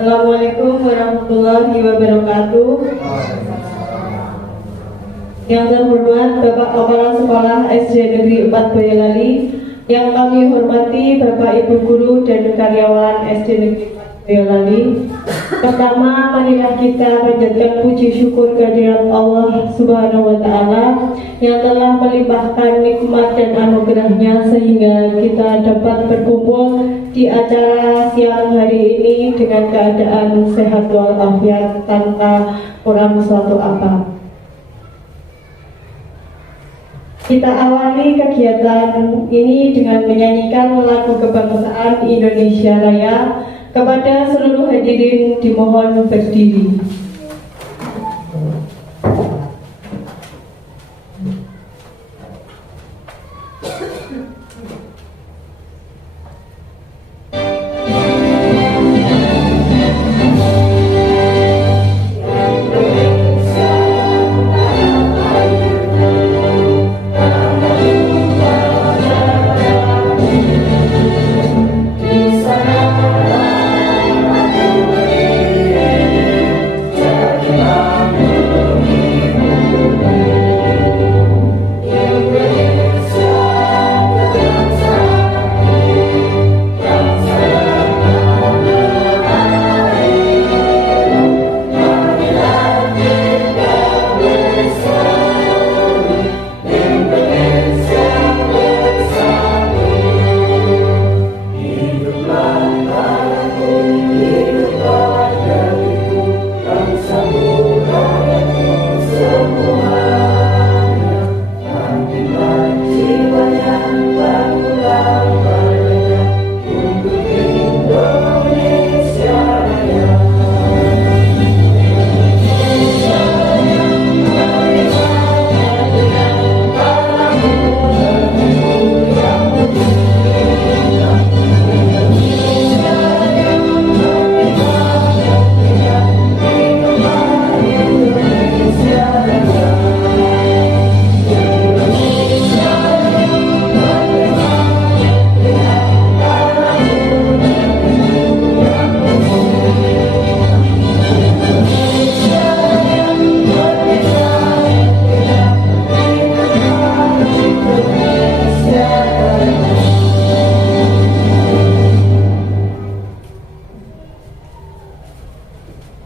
Assalamualaikum warahmatullahi wabarakatuh. Yang terhormat Bapak Kepala Sekolah SD Negeri 4 Boyolali, yang kami hormati Bapak Ibu Guru dan karyawan SD Negeri 4 Boyolali. Pertama, marilah kita panjatkan puji syukur kehadirat Allah Subhanahu wa Ta'ala yang telah melimpahkan nikmat dan anugerahnya sehingga kita dapat berkumpul di acara siang hari ini dengan keadaan sehat walafiat tanpa kurang suatu apa. Kita awali kegiatan ini dengan menyanyikan lagu kebangsaan Indonesia Raya. Kepada seluruh hadirin dimohon berdiri.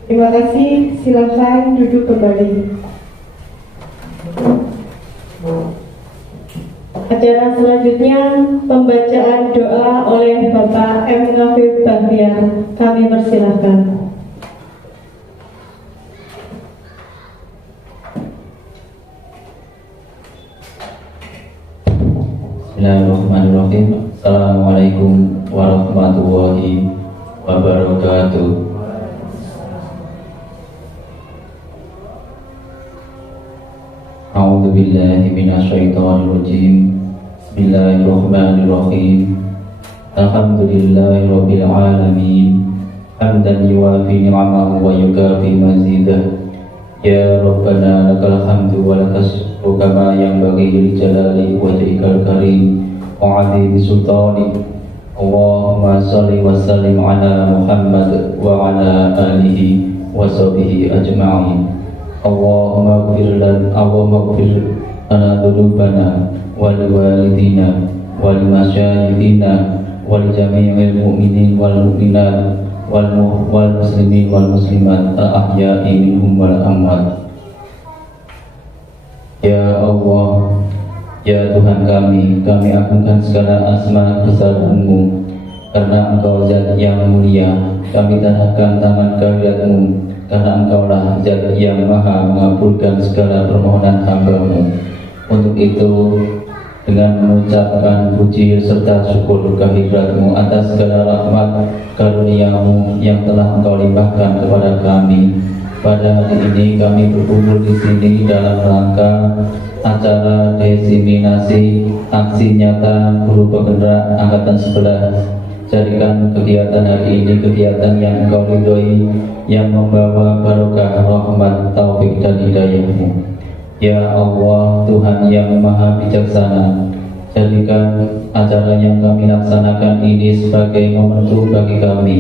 Terima kasih, silakan duduk kembali. Acara selanjutnya pembacaan doa oleh Bapak M. Ngafif Bahtiar. Kami persilahkan. Bismillahirrahmanirrahim. Assalamualaikum warahmatullahi wabarakatuh. A'udzu billahi minasyaitonir rajim. Bismillahirrahmanirrahim. Alhamdulillahirabbil alamin. Hamdan yuwafi ni'amahu wa yukafi mazidah. Ya Rabbana lakal hamdu wa lakas syukru kama yanbaghi lil jalali wajhikal karim wa 'azimi sultanik. Allahumma shalli wa sallim ala Muhammad wa ala alihi wa sahbihi ajma'in. Allahumma ighfir lana dhunubana wal walidina wal masyayikhina wal jami'il mu'minin wal mu'minat wal muslimin wal muslimat al-ahya'i minhum wal amwat. Ya Allah, ya Tuhan kami agungkan segala asma besar-Mu, karena Engkau zat yang mulia. Kami tandahkan tangan kehadirat-Mu, karena Engkaulah zat yang maha mengabulkan segala permohonan hamba-Mu. Untuk itu, dengan mengucapkan puji serta syukur kehadirat-Mu atas segala rahmat karunia-Mu yang telah Engkau limpahkan kepada kami, pada hari ini kami berkumpul di sini dalam rangka acara diseminasi aksi nyata guru penggerak angkatan 11. Jadikan kegiatan hari ini kegiatan yang Engkau ridhoi, yang membawa barokah, rahmat, taufik dan hidayah-Mu. Ya Allah, Tuhan yang maha bijaksana, jadikan acara yang kami laksanakan ini sebagai momentum bagi kami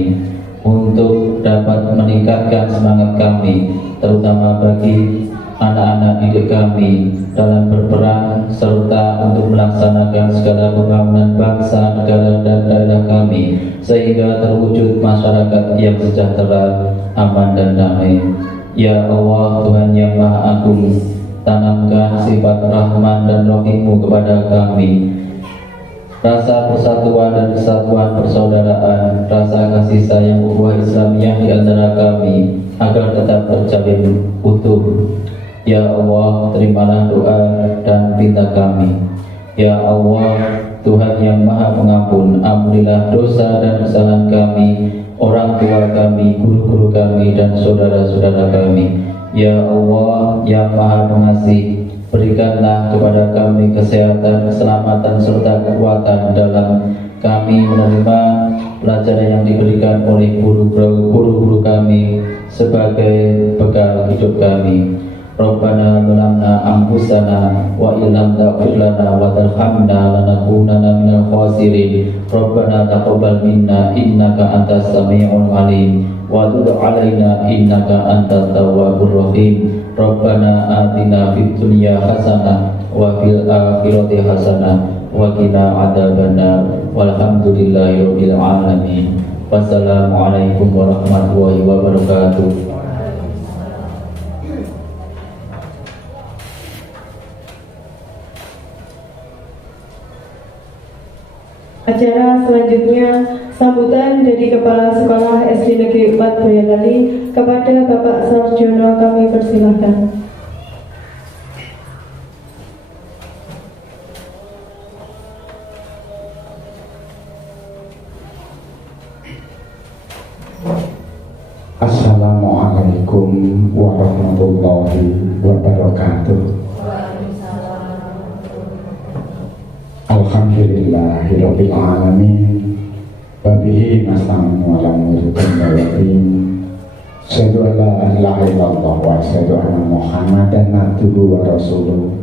untuk dapat meningkatkan semangat kami, terutama bagi anak-anak didik kami dalam berperan serta untuk melaksanakan segala pembangunan bangsa, negara, dan daerah kami sehingga terwujud masyarakat yang sejahtera, aman, dan damai. Ya Allah, Tuhan yang Maha Agung, tanamkan sifat Rahman dan Rahim-Mu kepada kami, rasa persatuan dan kesatuan persaudaraan, rasa kasih sayang ukhuwah Islam yang di antara kami agar tetap terjalin utuh. Ya Allah, terimalah doa dan pinta kami. Ya Allah, Tuhan yang Maha Pengampun, ampunilah dosa dan kesalahan kami, orang tua kami, guru-guru kami, dan saudara-saudara kami. Ya Allah yang Maha Pengasih, berikanlah kepada kami kesehatan, keselamatan, serta kekuatan dalam kami menerima pelajaran yang diberikan oleh guru-guru kami sebagai bekal hidup kami. Rabbana zalamna anfusana wa illam taghfir lana wa tarhamna lanakunanna minal khasirin. Rabbana taqabbal minna innaka antas samiul alim wa tub 'alaina innaka antat tawwabur rahim. Rabbana atina fid dunya hasanah wa fil akhirati hasanah wa qina adzabannar. Walhamdulillahirabbil alamin. Wassalamualaikum warahmatullahi wabarakatuh. Acara selanjutnya sambutan dari Kepala Sekolah SD Negeri 4 Boyolali kepada Bapak Sarjono kami persilahkan. Assalamualaikum warahmatullahi wabarakatuh. Alhamdulillahirabbil alamin. Wa bihi nasta'inu ala umuri dunya. Asyhadu an la ilaha illallah wa asyhadu anna Muhammadan abduhu wa rasuluh.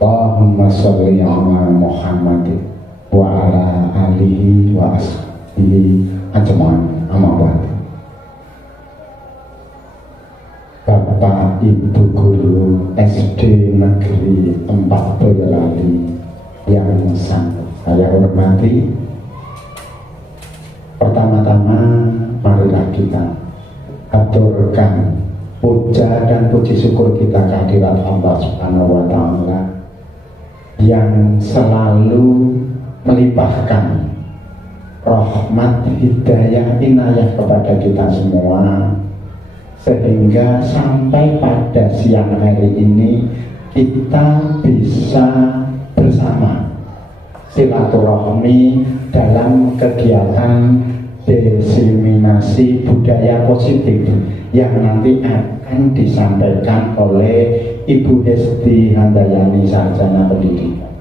Allahumma sholli ala Muhammadin wa ala alihi wa ashabihi ajmain. Amma ba'd. Bapak Ibu guru SD Negeri 4 Boyolali yang sangat saya hormati, pertama-tama marilah kita aturkan puja dan puji syukur kita kehadirat Allah Subhanahu wa Ta'ala yang selalu melimpahkan rahmat, hidayah, inayah kepada kita semua, sehingga sampai pada siang hari ini kita bisa bersama silaturahmi dalam kegiatan diseminasi budaya positif yang nanti akan disampaikan oleh Ibu Hesti Handayani, Sarjana Pendidikan.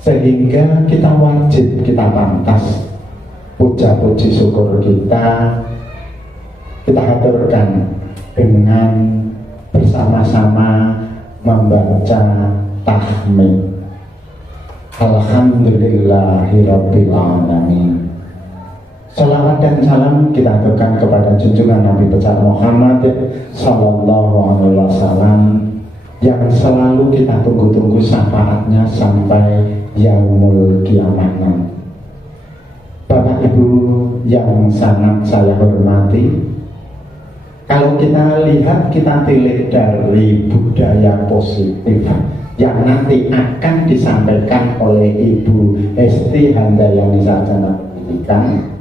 Sehingga kita wajib, kita pantas puja puji syukur kita haturkan dengan bersama-sama membaca tahmid. Alhamdulillahirabbil alamin. Salawat dan salam kita aturkan kepada junjungan Nabi besar Muhammad sallallahu alaihi wasallam yang selalu kita tunggu-tunggu syafaatnya sampai yaumul kiamat nanti. Bapak Ibu yang sangat saya hormati, kalau kita lihat, kita tilik dari budaya positif yang nanti akan disampaikan oleh Ibu Hesti Handayani, Sarjana Pendidikan,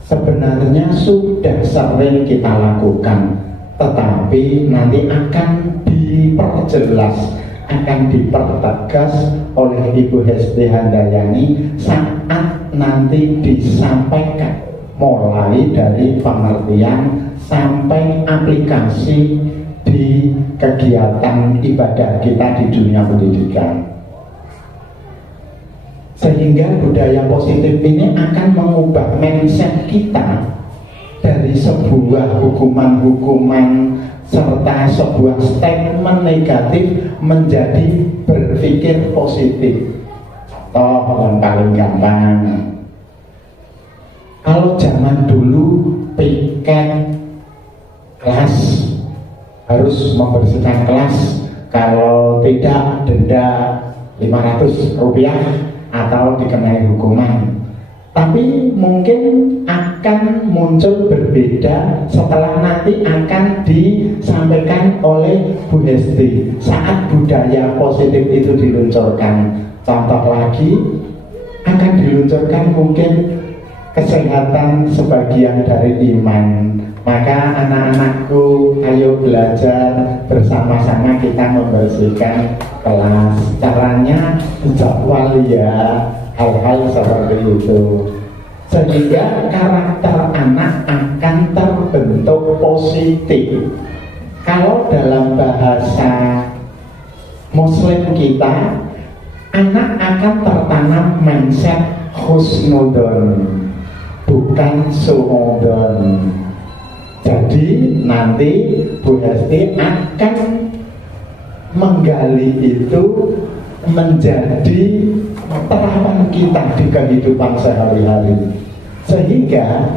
sebenarnya sudah sering kita lakukan, tetapi nanti akan diperjelas, akan dipertegas oleh Ibu Hesti Handayani saat nanti disampaikan, mulai dari pengertian sampai aplikasi di kegiatan ibadah kita di dunia pendidikan. Sehingga budaya positif ini akan mengubah mindset kita dari sebuah hukuman-hukuman serta sebuah statement negatif menjadi berpikir positif. Contoh yang paling gampang, Kalau zaman dulu piket kelas harus membersihkan kelas, kalau tidak denda 500 rupiah atau dikenai hukuman. Tapi mungkin akan muncul berbeda setelah nanti akan disampaikan oleh Bu Hesti saat budaya positif itu diluncurkan. Contoh lagi, akan diluncurkan mungkin kesehatan sebagian dari iman. Maka anak-anakku, ayo belajar bersama-sama kita membersihkan kelas. Caranya jadwal ya, hal-hal seperti itu, sehingga karakter anak akan terbentuk positif. Kalau dalam bahasa Muslim kita, anak akan tertanam mindset husnudon, bukan suudon. Jadi nanti Bu Hesti akan menggali itu menjadi terapan kita di kehidupan sehari-hari, sehingga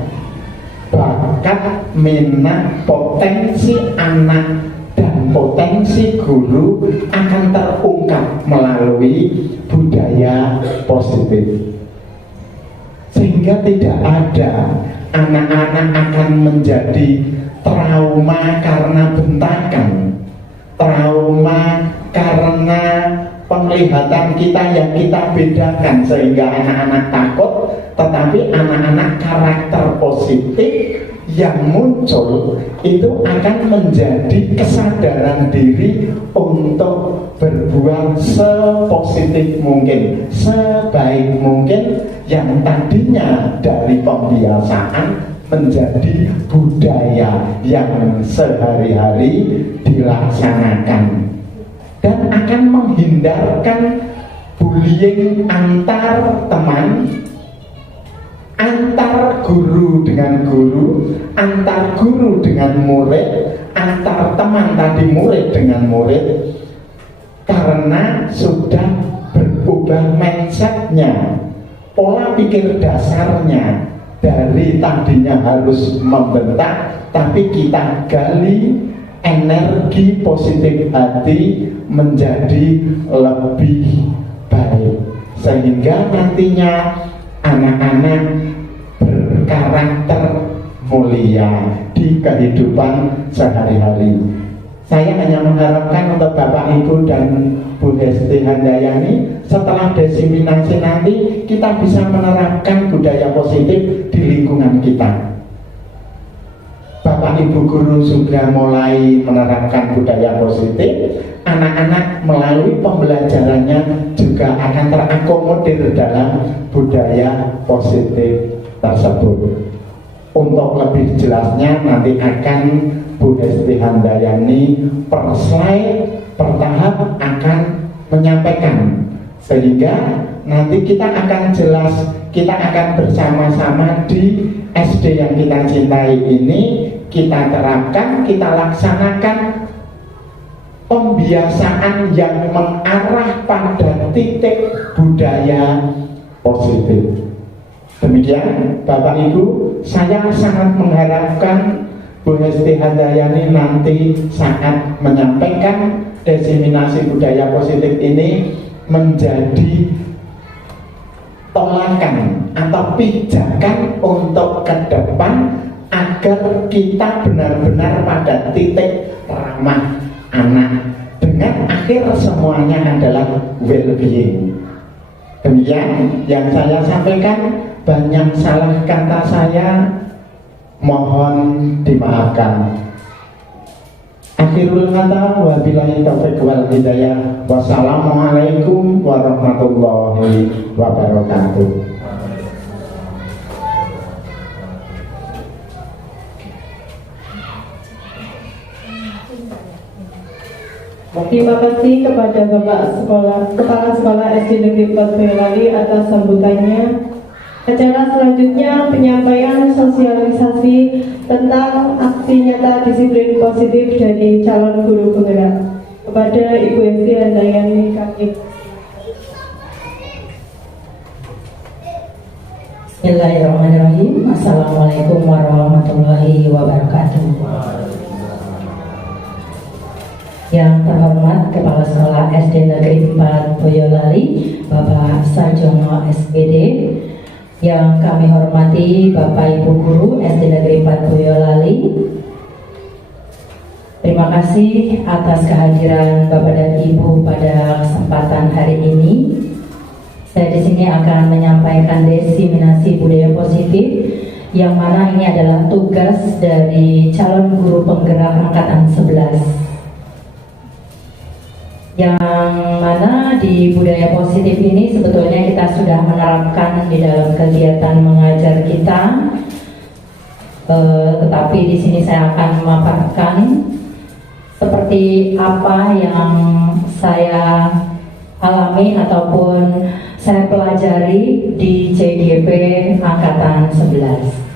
bakat, minat, potensi anak dan potensi guru akan terungkap melalui budaya positif, sehingga tidak ada anak-anak akan menjadi trauma karena bentakan, trauma karena penglihatan kita yang kita bedakan sehingga anak-anak takut. Tetapi anak-anak karakter positif yang muncul itu akan menjadi kesadaran diri untuk berbuat sepositif mungkin, sebaik mungkin, yang tadinya dari pembiasaan menjadi budaya yang sehari-hari dilaksanakan, dan akan menghindarkan bullying antar teman, antar guru dengan guru, antar guru dengan murid, antar teman tadi murid dengan murid, karena sudah berubah mindsetnya, pola pikir dasarnya. Dari tadinya harus membentak, tapi kita gali energi positif hati menjadi lebih baik, sehingga nantinya anak-anak berkarakter mulia di kehidupan sehari-hari. Saya hanya mengharapkan untuk Bapak Ibu dan Bu Hesti Handayani, setelah diseminasi nanti kita bisa menerapkan budaya positif di lingkungan kita. Bapak Ibu guru sudah mulai menerapkan budaya positif, anak-anak melalui pembelajarannya juga akan terakomodir dalam budaya positif tersebut. Untuk lebih jelasnya nanti akan Bu Hesti Handayani per slide, per tahap akan menyampaikan, sehingga nanti kita akan jelas, kita akan bersama-sama di SD yang kita cintai ini, kita terapkan, kita laksanakan pembiasaan yang mengarah pada titik budaya positif. Demikian Bapak Ibu, saya sangat mengharapkan Bu Hesti Handayani nanti saat menyampaikan diseminasi budaya positif ini menjadi tolakan atau pijakan untuk ke depan, agar kita benar-benar pada titik ramah anak, dengan akhir semuanya adalah well-being. Demikian yang saya sampaikan. Banyak salah kata saya, mohon dimaafkan. Akhirul kata, wabillahi taufiq wal hidayah. Wassalamualaikum warahmatullahi wabarakatuh. Terima kasih kepada Kepala Sekolah SD Negeri 4 Boyolali atas sambutannya. Acara selanjutnya penyampaian sosialisasi tentang aksi nyata disiplin positif dari calon guru penggerak. Kepada Ibu Hesti Handayani kami. Bismillahirrahmanirrahim. Assalamualaikum warahmatullahi wabarakatuh. Yang terhormat Kepala Sekolah SD Negeri 4 Boyolali, Bapak Sarjono SPD. Yang kami hormati Bapak Ibu Guru SD Negeri 4 Boyolali. Terima kasih atas kehadiran Bapak dan Ibu pada kesempatan hari ini. Saya di sini akan menyampaikan diseminasi budaya positif, yang mana ini adalah tugas dari calon guru penggerak angkatan 11. Yang mana di budaya positif ini sebetulnya kita sudah menerapkan di dalam kegiatan mengajar kita, tetapi di sini saya akan memaparkan seperti apa yang saya alami ataupun saya pelajari di CDP angkatan 11.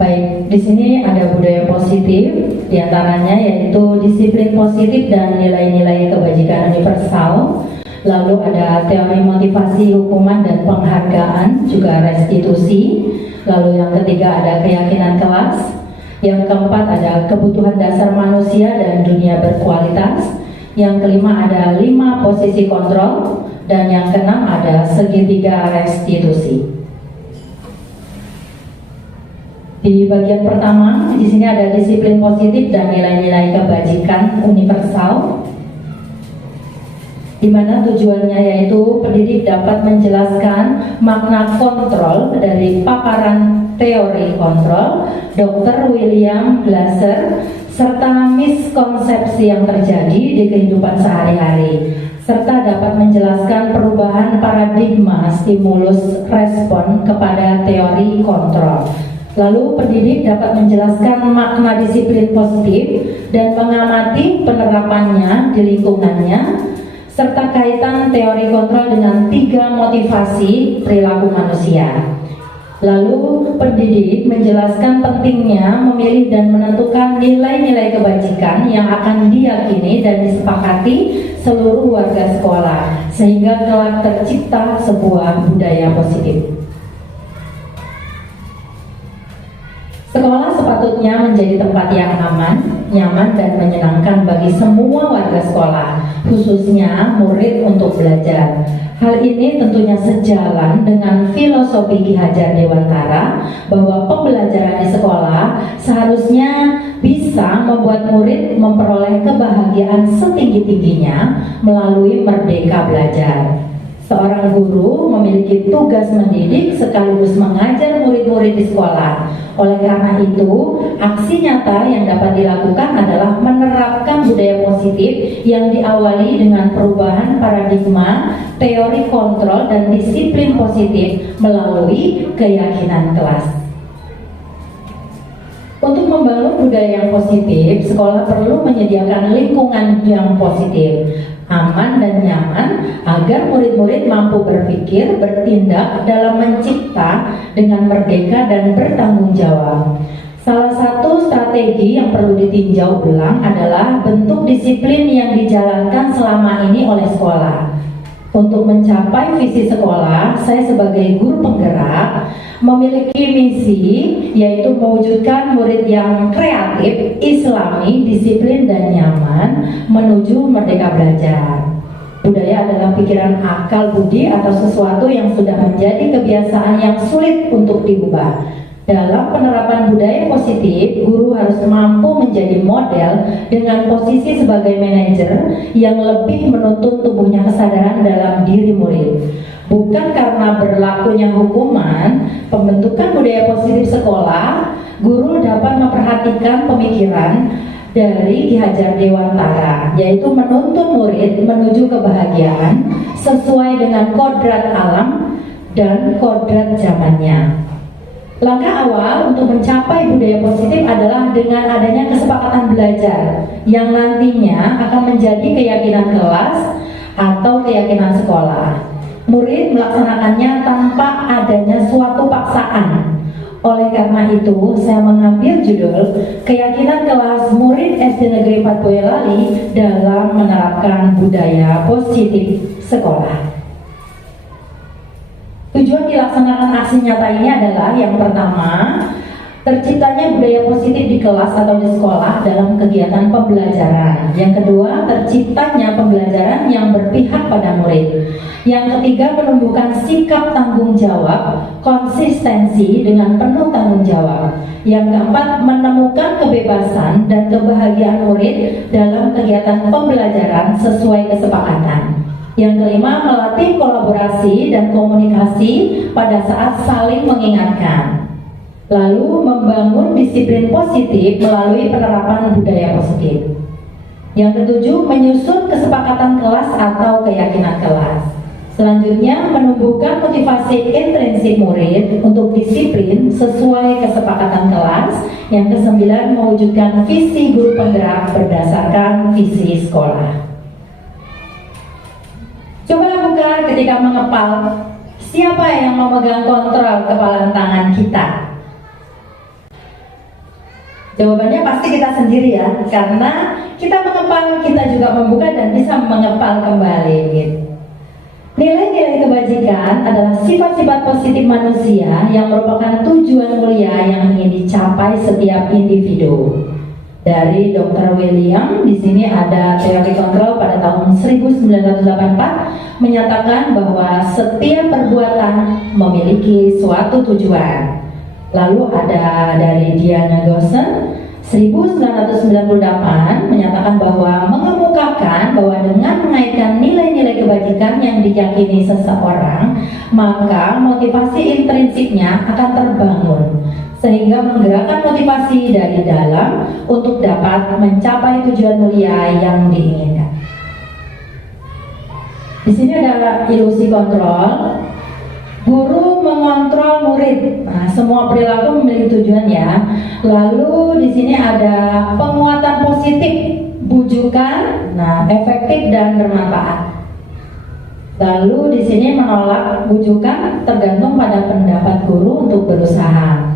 Baik, di sini ada budaya positif, diantaranya yaitu disiplin positif dan nilai-nilai kebajikan universal. Lalu ada teori motivasi, hukuman dan penghargaan, juga restitusi. Lalu yang ketiga ada keyakinan kelas. Yang keempat ada kebutuhan dasar manusia dan dunia berkualitas. Yang kelima ada 5 posisi kontrol. Dan yang keenam ada segitiga restitusi. Di bagian pertama, di sini ada disiplin positif dan nilai-nilai kebajikan universal, di mana tujuannya yaitu pendidik dapat menjelaskan makna kontrol dari paparan teori kontrol Dr. William Glasser, serta miskonsepsi yang terjadi di kehidupan sehari-hari, serta dapat menjelaskan perubahan paradigma stimulus respon kepada teori kontrol. Lalu pendidik dapat menjelaskan makna disiplin positif dan mengamati penerapannya di lingkungannya, serta kaitan teori kontrol dengan 3 motivasi perilaku manusia. Lalu pendidik menjelaskan pentingnya memilih dan menentukan nilai-nilai kebajikan yang akan diyakini dan disepakati seluruh warga sekolah, sehingga kelak tercipta sebuah budaya positif. Sekolah sepatutnya menjadi tempat yang aman, nyaman, dan menyenangkan bagi semua warga sekolah, khususnya murid untuk belajar. Hal ini tentunya sejalan dengan filosofi Ki Hajar Dewantara bahwa pembelajaran di sekolah seharusnya bisa membuat murid memperoleh kebahagiaan setinggi-tingginya melalui merdeka belajar. Seorang guru memiliki tugas mendidik sekaligus mengajar murid-murid di sekolah. Oleh karena itu, aksi nyata yang dapat dilakukan adalah menerapkan budaya positif yang diawali dengan perubahan paradigma, teori kontrol, dan disiplin positif melalui keyakinan kelas. Untuk membangun budaya yang positif, sekolah perlu menyediakan lingkungan yang positif, aman dan nyaman, agar murid-murid mampu berpikir, bertindak dalam mencipta dengan merdeka dan bertanggung jawab. Salah satu strategi yang perlu ditinjau ulang adalah bentuk disiplin yang dijalankan selama ini oleh sekolah. Untuk mencapai visi sekolah, saya sebagai guru penggerak memiliki misi, yaitu mewujudkan murid yang kreatif, islami, disiplin, dan nyaman menuju merdeka belajar. Budaya adalah pikiran akal budi atau sesuatu yang sudah menjadi kebiasaan yang sulit untuk diubah. Dalam penerapan budaya positif, guru harus mampu menjadi model dengan posisi sebagai manajer yang lebih menuntut tumbuhnya kesadaran dalam diri murid. Bukan karena berlakunya hukuman, pembentukan budaya positif sekolah, guru dapat memperhatikan pemikiran dari Ki Hajar Dewantara, yaitu menuntun murid menuju kebahagiaan sesuai dengan kodrat alam dan kodrat zamannya. Langkah awal untuk mencapai budaya positif adalah dengan adanya kesepakatan belajar yang nantinya akan menjadi keyakinan kelas atau keyakinan sekolah. Murid melaksanakannya tanpa adanya suatu paksaan. Oleh karena itu, saya mengambil judul Keyakinan Kelas Murid SD Negeri 4 Boyolali dalam menerapkan budaya positif sekolah. dilaksanakan aksi nyata ini adalah yang pertama, terciptanya budaya positif di kelas atau di sekolah dalam kegiatan pembelajaran. Yang kedua, terciptanya pembelajaran yang berpihak pada murid. Yang ketiga, menumbuhkan sikap tanggung jawab, konsistensi dengan penuh tanggung jawab. Yang keempat, menemukan kebebasan dan kebahagiaan murid dalam kegiatan pembelajaran sesuai kesepakatan. Yang kelima, melatih kolaborasi dan komunikasi pada saat saling mengingatkan. Lalu membangun disiplin positif melalui penerapan budaya positif. Yang ketujuh, menyusun kesepakatan kelas atau keyakinan kelas. Selanjutnya, menumbuhkan motivasi intrinsik murid untuk disiplin sesuai kesepakatan kelas. Yang kesembilan, mewujudkan visi guru penggerak berdasarkan visi sekolah. Coba lakukan ketika mengepal, siapa yang memegang kontrol kepalan tangan kita? Jawabannya pasti kita sendiri ya, karena kita mengepal, kita juga membuka dan bisa mengepal kembali gitu. Nilai-nilai kebajikan adalah sifat-sifat positif manusia yang merupakan tujuan mulia yang ingin dicapai setiap individu. Dari Dr. William, di sini ada teori kontrol pada tahun 1984 menyatakan bahwa setiap perbuatan memiliki suatu tujuan. Lalu ada dari Diana Gosson 1998 menyatakan bahwa mengemukakan bahwa dengan mengaitkan nilai-nilai kebajikan yang diyakini seseorang, maka motivasi intrinsiknya akan terbangun sehingga menggerakkan motivasi dari dalam untuk dapat mencapai tujuan mulia yang diinginkan. Di sini ada ilusi kontrol. Guru mengontrol murid. Nah, semua perilaku memiliki tujuan ya. Lalu di sini ada penguatan positif, bujukan, nah efektif dan bermanfaat. Lalu di sini menolak bujukan tergantung pada pendapat guru untuk berusaha.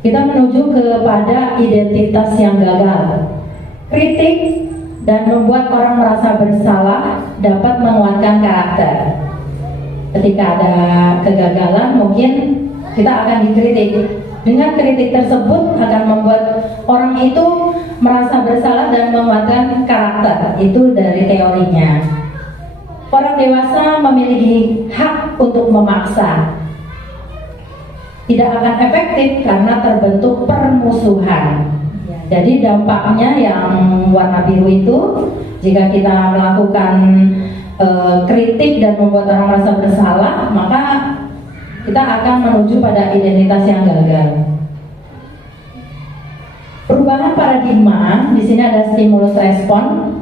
Kita menuju kepada identitas yang gagal. Kritik dan membuat orang merasa bersalah dapat menguatkan karakter. Ketika ada kegagalan, mungkin kita akan dikritik. Dengan kritik tersebut akan membuat orang itu merasa bersalah dan menguatkan karakter. Itu dari teorinya. Orang dewasa memiliki hak untuk memaksa. Tidak akan efektif karena terbentuk permusuhan. Jadi dampaknya yang warna biru itu, jika kita melakukan kritik dan membuat orang merasa bersalah, maka kita akan menuju pada identitas yang gagal. Perubahan paradigma, di sini ada stimulus respon,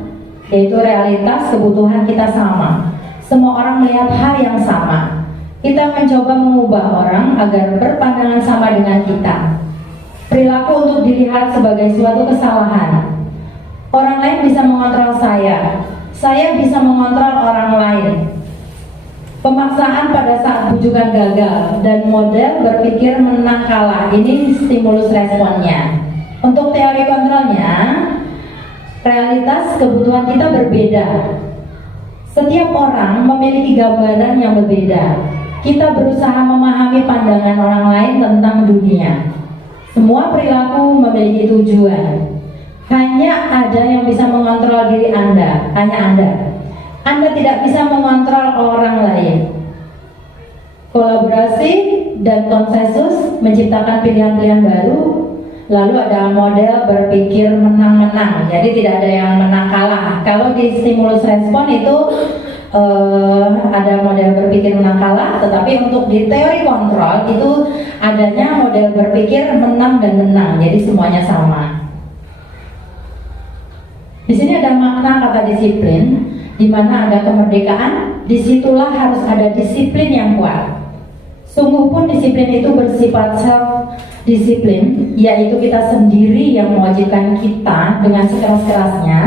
yaitu realitas kebutuhan kita sama. Semua orang melihat hal yang sama. Kita mencoba mengubah orang agar berpandangan sama dengan kita. Perilaku untuk dilihat sebagai suatu kesalahan. Orang lain bisa mengontrol saya bisa mengontrol orang lain. Pemaksaan pada saat bujukan gagal dan model berpikir menang kalah, ini stimulus responnya. Untuk teori kontrolnya, realitas kebutuhan kita berbeda. Setiap orang memiliki gambaran yang berbeda. Kita berusaha memahami pandangan orang lain tentang dunia. Semua perilaku memiliki tujuan. Hanya ada yang bisa mengontrol diri Anda, hanya Anda. Anda tidak bisa mengontrol orang lain. Kolaborasi dan konsensus menciptakan pilihan-pilihan baru. Lalu ada model berpikir menang-menang. Jadi tidak ada yang menang kalah. Kalau di stimulus respon itu ada model berpikir menang kalah, tetapi untuk di teori kontrol itu adanya model berpikir menang dan menang, jadi semuanya sama. Di sini ada makna kata disiplin, di mana ada kemerdekaan, disitulah harus ada disiplin yang kuat. Sungguh pun disiplin itu bersifat self-disiplin, yaitu kita sendiri yang mewajibkan kita dengan sekeras-kerasnya,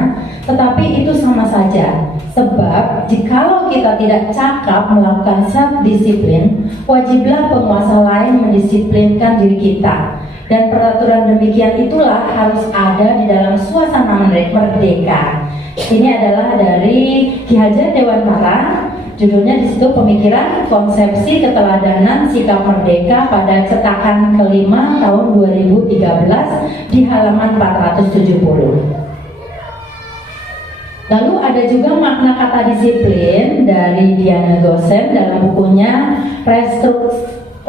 tetapi itu sama saja. Sebab jikalau kita tidak cakap melakukan self-disiplin, wajiblah penguasa lain mendisiplinkan diri kita. Dan peraturan demikian itulah harus ada di dalam suasana merdeka. Ini adalah dari Ki Hajar Dewantara, Judulnya di situ pemikiran konsepsi keteladanan sikap merdeka pada cetakan kelima tahun 2013 di halaman 470. Lalu ada juga makna kata disiplin dari Diana Gosen dalam bukunya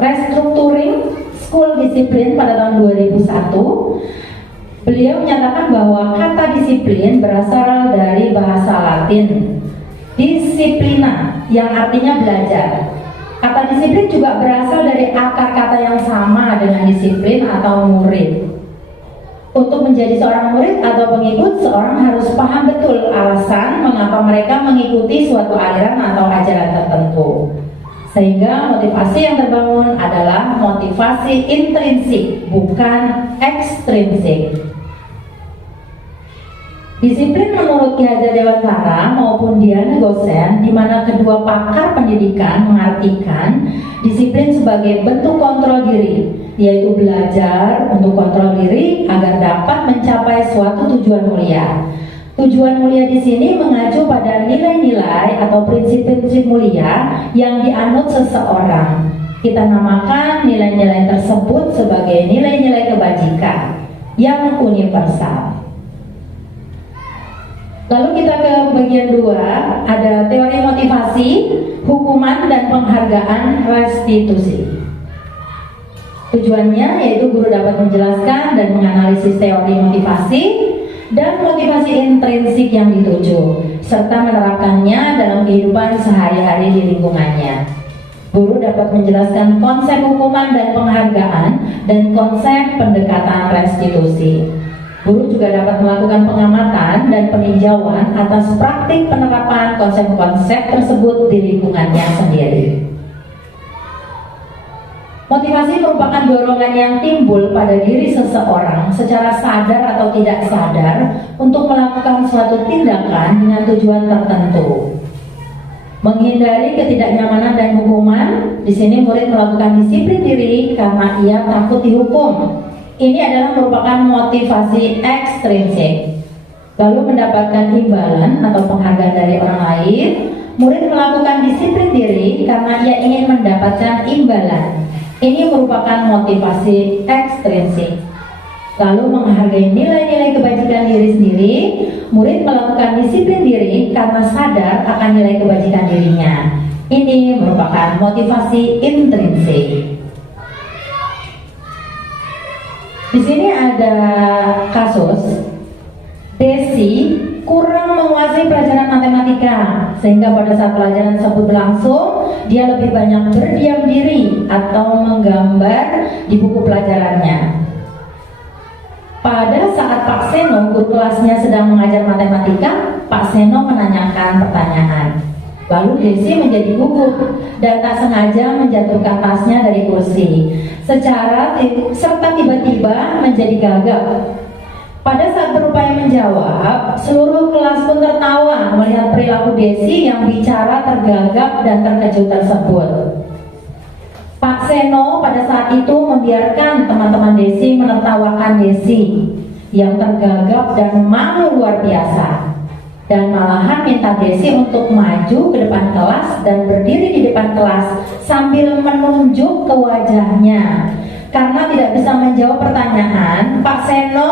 Restructuring School Discipline pada tahun 2001. Beliau menyatakan bahwa kata disiplin berasal dari bahasa Latin disciplina yang artinya belajar. Kata disiplin juga berasal dari akar kata yang sama dengan disiplin atau murid. Untuk menjadi seorang murid atau pengikut, seorang harus paham betul alasan mengapa mereka mengikuti suatu aliran atau ajaran tertentu. Sehingga motivasi yang terbangun adalah motivasi intrinsik, bukan ekstrinsik. Disiplin menurut Ki Hajar Dewantara maupun Diana Gosen, di mana kedua pakar pendidikan mengartikan disiplin sebagai bentuk kontrol diri, yaitu belajar untuk kontrol diri agar dapat mencapai suatu tujuan mulia. Tujuan mulia di sini mengacu pada nilai-nilai atau prinsip-prinsip mulia yang dianut seseorang. Kita namakan nilai-nilai tersebut sebagai nilai-nilai kebajikan yang universal. Lalu kita ke bagian 2, ada teori motivasi, hukuman dan penghargaan restitusi. Tujuannya yaitu guru dapat menjelaskan dan menganalisis teori motivasi dan motivasi intrinsik yang dituju, serta menerapkannya dalam kehidupan sehari-hari di lingkungannya. Guru dapat menjelaskan konsep hukuman dan penghargaan dan konsep pendekatan restitusi. Guru juga dapat melakukan pengamatan dan peninjauan atas praktik penerapan konsep-konsep tersebut di lingkungannya sendiri. Motivasi merupakan dorongan yang timbul pada diri seseorang secara sadar atau tidak sadar untuk melakukan suatu tindakan dengan tujuan tertentu. Menghindari ketidaknyamanan dan hukuman, di sini murid melakukan disiplin diri karena ia takut dihukum. Ini adalah merupakan motivasi ekstrinsik. Lalu mendapatkan imbalan atau penghargaan dari orang lain, murid melakukan disiplin diri karena ia ingin mendapatkan imbalan. Ini merupakan motivasi ekstrinsik. Lalu menghargai nilai-nilai kebajikan diri sendiri, murid melakukan disiplin diri karena sadar akan nilai kebajikan dirinya. Ini merupakan motivasi intrinsik. Di sini ada kasus Desi kurang menguasai pelajaran matematika, sehingga pada saat pelajaran tersebut berlangsung, dia lebih banyak berdiam diri atau menggambar di buku pelajarannya. Pada saat Pak Seno, guru kelasnya, sedang mengajar matematika, Pak Seno menanyakan pertanyaan. Lalu Desi menjadi gugup dan tak sengaja menjatuhkan tasnya dari kursi, serta tiba-tiba menjadi gagap. Pada saat berupaya menjawab, seluruh kelas pun tertawa melihat perilaku Desi yang bicara tergagap dan terkejut tersebut. Pak Seno pada saat itu membiarkan teman-teman Desi menertawakan Desi yang tergagap dan malu luar biasa, dan malahan minta Desi untuk maju ke depan kelas dan berdiri di depan kelas sambil menunjuk ke wajahnya. Karena tidak bisa menjawab pertanyaan Pak Seno,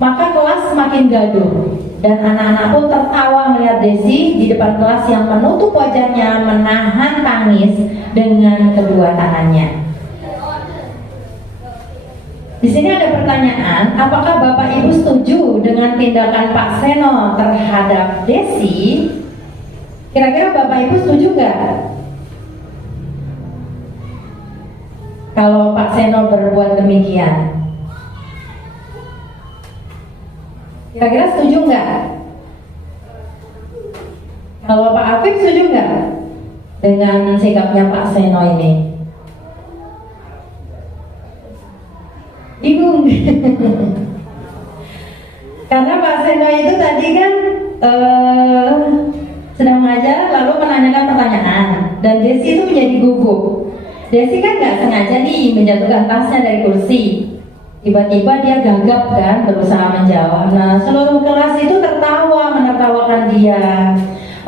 maka kelas semakin gaduh dan anak-anak pun tertawa melihat Desi di depan kelas yang menutup wajahnya menahan tangis dengan kedua tangannya. Di sini ada pertanyaan, apakah Bapak Ibu setuju dengan tindakan Pak Seno terhadap Desi? Kira-kira Bapak Ibu setuju nggak? Kalau Pak Seno berbuat demikian, kira-kira setuju nggak? Kalau Pak Afif setuju nggak dengan sikapnya Pak Seno ini? Bingung. Karena Pak Seno itu tadi kan sedang mengajar lalu menanyakan pertanyaan dan Desi itu menjadi gugup. Desi kan nggak sengaja nih menjatuhkan tasnya dari kursi. Tiba-tiba dia gagap kan berusaha menjawab. Nah, seluruh kelas itu tertawa menertawakan dia.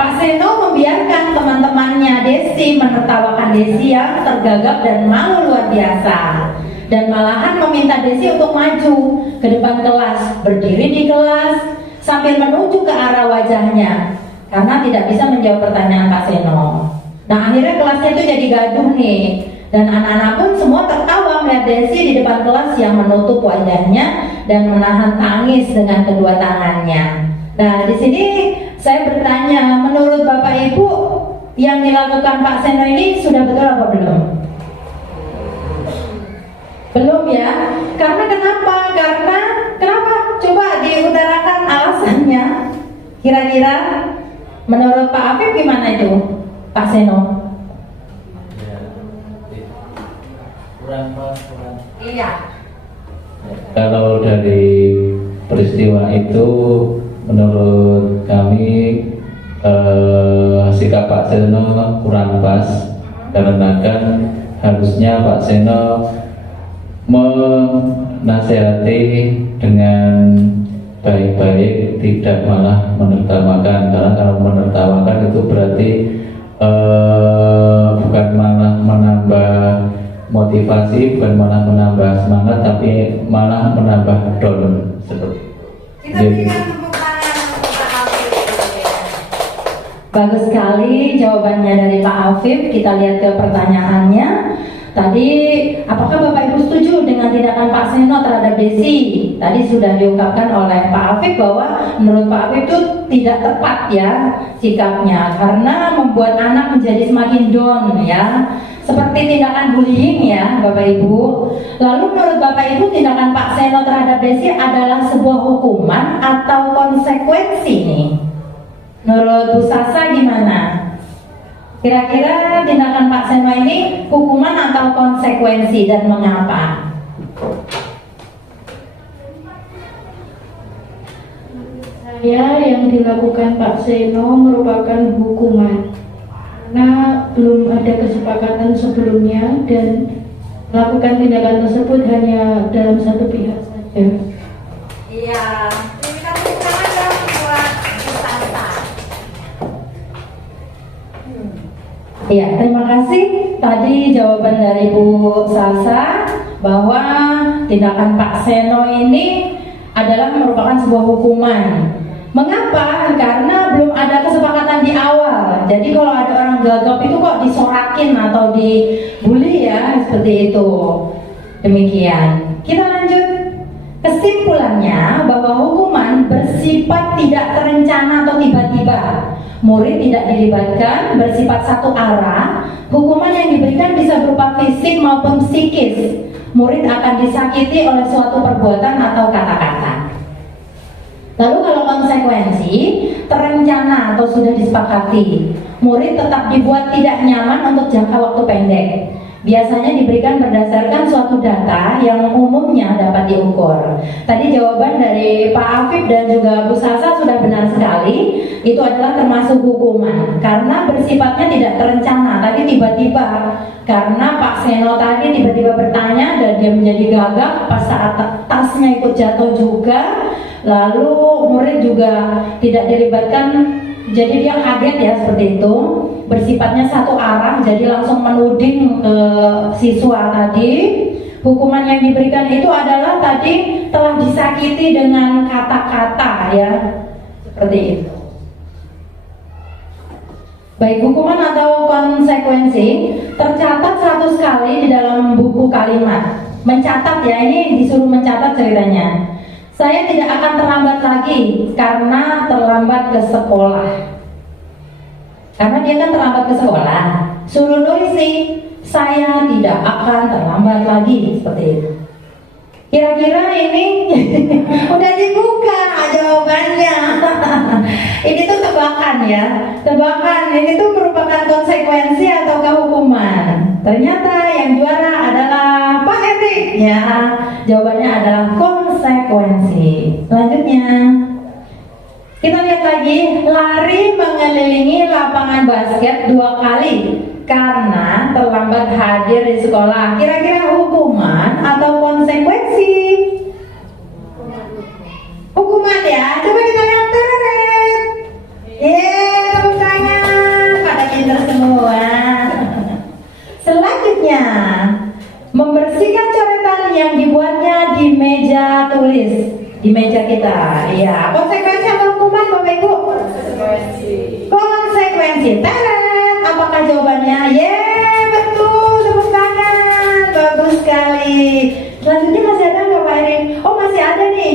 Pak Seno membiarkan teman-temannya Desi menertawakan Desi yang tergagap dan malu luar biasa, dan malahan meminta Desi untuk maju ke depan kelas, berdiri di kelas sambil menuju ke arah wajahnya karena tidak bisa menjawab pertanyaan Pak Seno. Nah, akhirnya kelasnya itu jadi gaduh nih, dan anak-anak pun semua tertawa melihat Desi di depan kelas yang menutup wajahnya dan menahan tangis dengan kedua tangannya. Nah, di sini saya bertanya, menurut Bapak Ibu yang dilakukan Pak Seno ini sudah betul apa belum? Belum ya? Karena kenapa? Kenapa? Coba diutarakan alasannya. Kira-kira menurut Pak Afif gimana itu, Pak Seno? Kurang. Iya. Kalau dari peristiwa itu, menurut kami sikap Pak Seno kurang pas, karena kan harusnya Pak Seno menasehati dengan baik-baik, tidak malah menertawakan. Karena kalau menertawakan itu berarti bukan malah menambah motivasi, bukan malah menambah semangat, tapi malah menambah down seperti itu. Kita berikan tepuk tangan untuk Pak Afif. Bagus sekali jawabannya dari Pak Afif. Kita lihat ke pertanyaannya. Tadi, apakah Bapak Ibu setuju dengan tindakan Pak Seno terhadap Desi? Tadi sudah diungkapkan oleh Pak Afif bahwa menurut Pak Afif itu tidak tepat ya sikapnya, karena membuat anak menjadi semakin down ya, seperti tindakan bullying ya Bapak Ibu. Lalu menurut Bapak Ibu tindakan Pak Seno terhadap Desi adalah sebuah hukuman atau konsekuensi nih? Menurut Bu Sasa gimana? Kira-kira tindakan Pak Seno ini hukuman atau konsekuensi, dan mengapa? Saya yang dilakukan Pak Seno merupakan hukuman karena belum ada kesepakatan sebelumnya dan melakukan tindakan tersebut hanya dalam satu pihak saja. Iya, terima kasih banyak buat Bu Sasa. Iya, terima kasih. Tadi jawaban dari Bu Sasa bahwa tindakan Pak Seno ini adalah merupakan sebuah hukuman. Mengapa? Karena belum ada kesepakatan di awal. Jadi kalau ada orang gagap itu kok disorakin atau dibully ya, seperti itu. Demikian. Kita lanjut. Kesimpulannya bahwa hukuman bersifat tidak terencana atau tiba-tiba. Murid tidak dilibatkan, bersifat satu arah. Hukuman yang diberikan bisa berupa fisik maupun psikis. Murid akan disakiti oleh suatu perbuatan atau kata-kata. Lalu kalau konsekuensi, terencana atau sudah disepakati. Murid tetap dibuat tidak nyaman untuk jangka waktu pendek. Biasanya diberikan berdasarkan suatu data yang umumnya dapat diukur. Tadi jawaban dari Pak Afif dan juga Bu Sasa sudah benar sekali. Itu adalah termasuk hukuman karena bersifatnya tidak terencana. Tadi tiba-tiba karena Pak Seno tadi tiba-tiba bertanya dan dia menjadi gagap pas saat tasnya ikut jatuh juga. Lalu murid juga tidak dilibatkan, jadi dia kaget ya seperti itu. Bersifatnya satu arah, jadi langsung menuding ke siswa tadi. Hukuman yang diberikan itu adalah tadi telah disakiti dengan kata-kata ya, seperti itu. Baik hukuman atau konsekuensi tercatat 100 kali di dalam buku kalimat. Mencatat ya, ini disuruh mencatat ceritanya. Saya tidak akan terlambat lagi karena terlambat ke sekolah. Karena dia kan terlambat ke sekolah. Suruh nulis sih, saya tidak akan terlambat lagi, seperti itu. Kira-kira ini udah dibuka jawabannya. Ini tuh tebakan ya. Tebakan ini tuh merupakan konsekuensi atau hukuman. Ternyata yang juara adalah Pak Etik ya. Jawabannya adalah konsekuensi. Selanjutnya kita lihat lagi, lari mengelilingi lapangan basket 2 kali karena terlambat hadir di sekolah. Kira-kira hukuman atau konsekuensi? Hukuman ya. Coba kita lihat. Yeay, tepuk tangan. yang dibuatnya di meja tulis, di meja kita. Ya, konsekuensi atau hukuman Bapak Ibu? Konsekuensi. Teret, apakah jawabannya? Betul, tepuk tangan. Bagus sekali. Selanjutnya masih ada nggak Pak Erin? Oh, masih ada nih.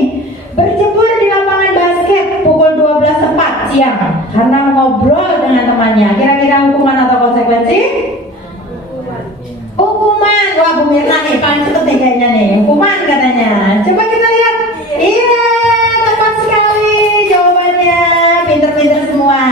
Berjemur di lapangan basket pukul 12 tepat siang karena ngobrol dengan temannya. Kira-kira hukuman atau konsekuensi? Hukuman. Wah, Bu Mirna nih paling cepet nih kayaknya nih. Hukuman katanya. Coba kita lihat. Iya, tepat sekali jawabannya. Pinter-pinter semua.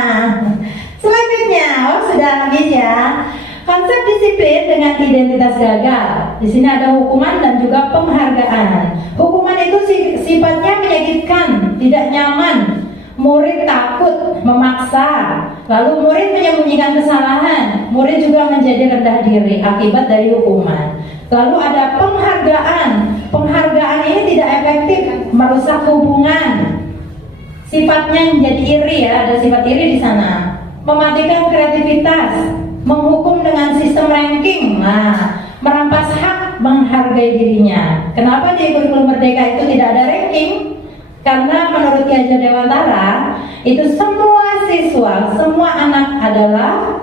Selanjutnya, sudah habis ya. Konsep disiplin dengan identitas gagal. Di sini ada hukuman dan juga penghargaan. Hukuman itu sifatnya menyakitkan, tidak nyaman. Murid takut, memaksa. Lalu murid menyembunyikan kesalahan. Murid juga menjadi rendah diri akibat dari hukuman. Lalu ada penghargaan. Penghargaan ini tidak efektif, merusak hubungan. Sifatnya menjadi iri ya, ada sifat iri di sana. Mematikan kreativitas, menghukum dengan sistem ranking, merampas hak menghargai dirinya. Kenapa di kurikulum merdeka itu tidak ada ranking? Karena menurut Ki Hajar Dewantara itu semua siswa, semua anak adalah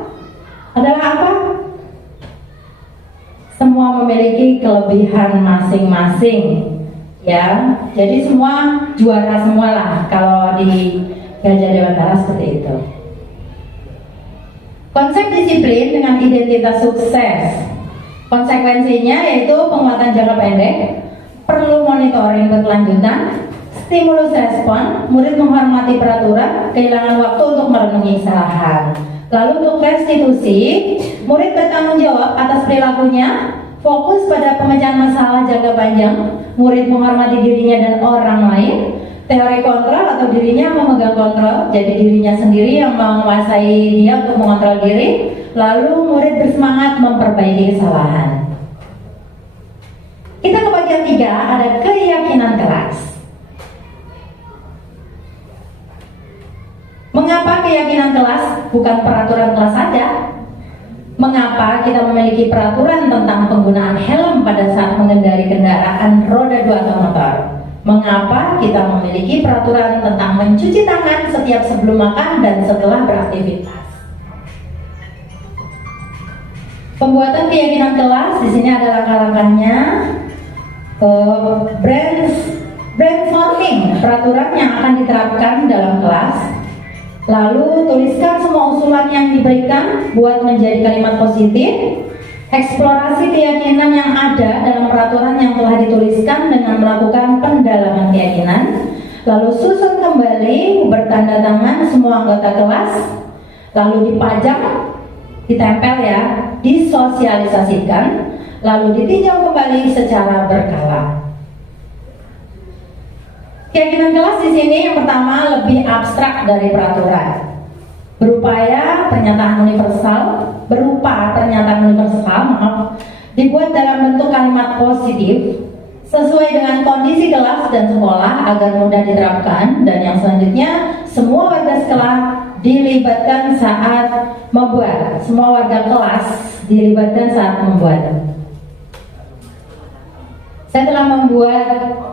apa? Semua memiliki kelebihan masing-masing, ya. Jadi semua juara semua lah kalau di Ki Hajar Dewantara seperti itu. Konsep disiplin dengan identitas sukses. Konsekuensinya yaitu penguatan jangka pendek, perlu monitoring berkelanjutan, stimulus respon, murid menghormati peraturan, kehilangan waktu untuk merenungi kesalahan. Lalu untuk restitusi, murid bertanggung jawab atas perilakunya, fokus pada pemecahan masalah jangka panjang, murid menghormati dirinya dan orang lain. Teori kontrol atau dirinya memegang kontrol, jadi dirinya sendiri yang menguasai dia untuk mengontrol diri. Lalu murid bersemangat memperbaiki kesalahan. Kita ke bagian 3, ada keyakinan kelas. Mengapa keyakinan kelas bukan peraturan kelas saja? Mengapa kita memiliki peraturan tentang penggunaan helm pada saat mengendari kendaraan roda 2 atau motor? Mengapa kita memiliki peraturan tentang mencuci tangan setiap sebelum makan dan setelah beraktivitas? Pembuatan keyakinan kelas di sini ada langkah-langkahnya. Brainstorming peraturan yang akan diterapkan dalam kelas. Lalu tuliskan semua usulan yang diberikan buat menjadi kalimat positif. Eksplorasi keyakinan yang ada dalam peraturan yang telah dituliskan dengan melakukan pendalaman keyakinan. Lalu susun kembali, bertanda tangan semua anggota kelas. Lalu dipajang, ditempel ya, disosialisasikan. Lalu ditinjau kembali secara berkala. Keyakinan kelas di sini yang pertama lebih abstrak dari peraturan. Berupa pernyataan universal, dibuat dalam bentuk kalimat positif sesuai dengan kondisi kelas dan sekolah agar mudah diterapkan. Dan yang selanjutnya, semua warga sekolah dilibatkan saat membuat. Semua warga kelas dilibatkan saat membuat. Saya telah membuat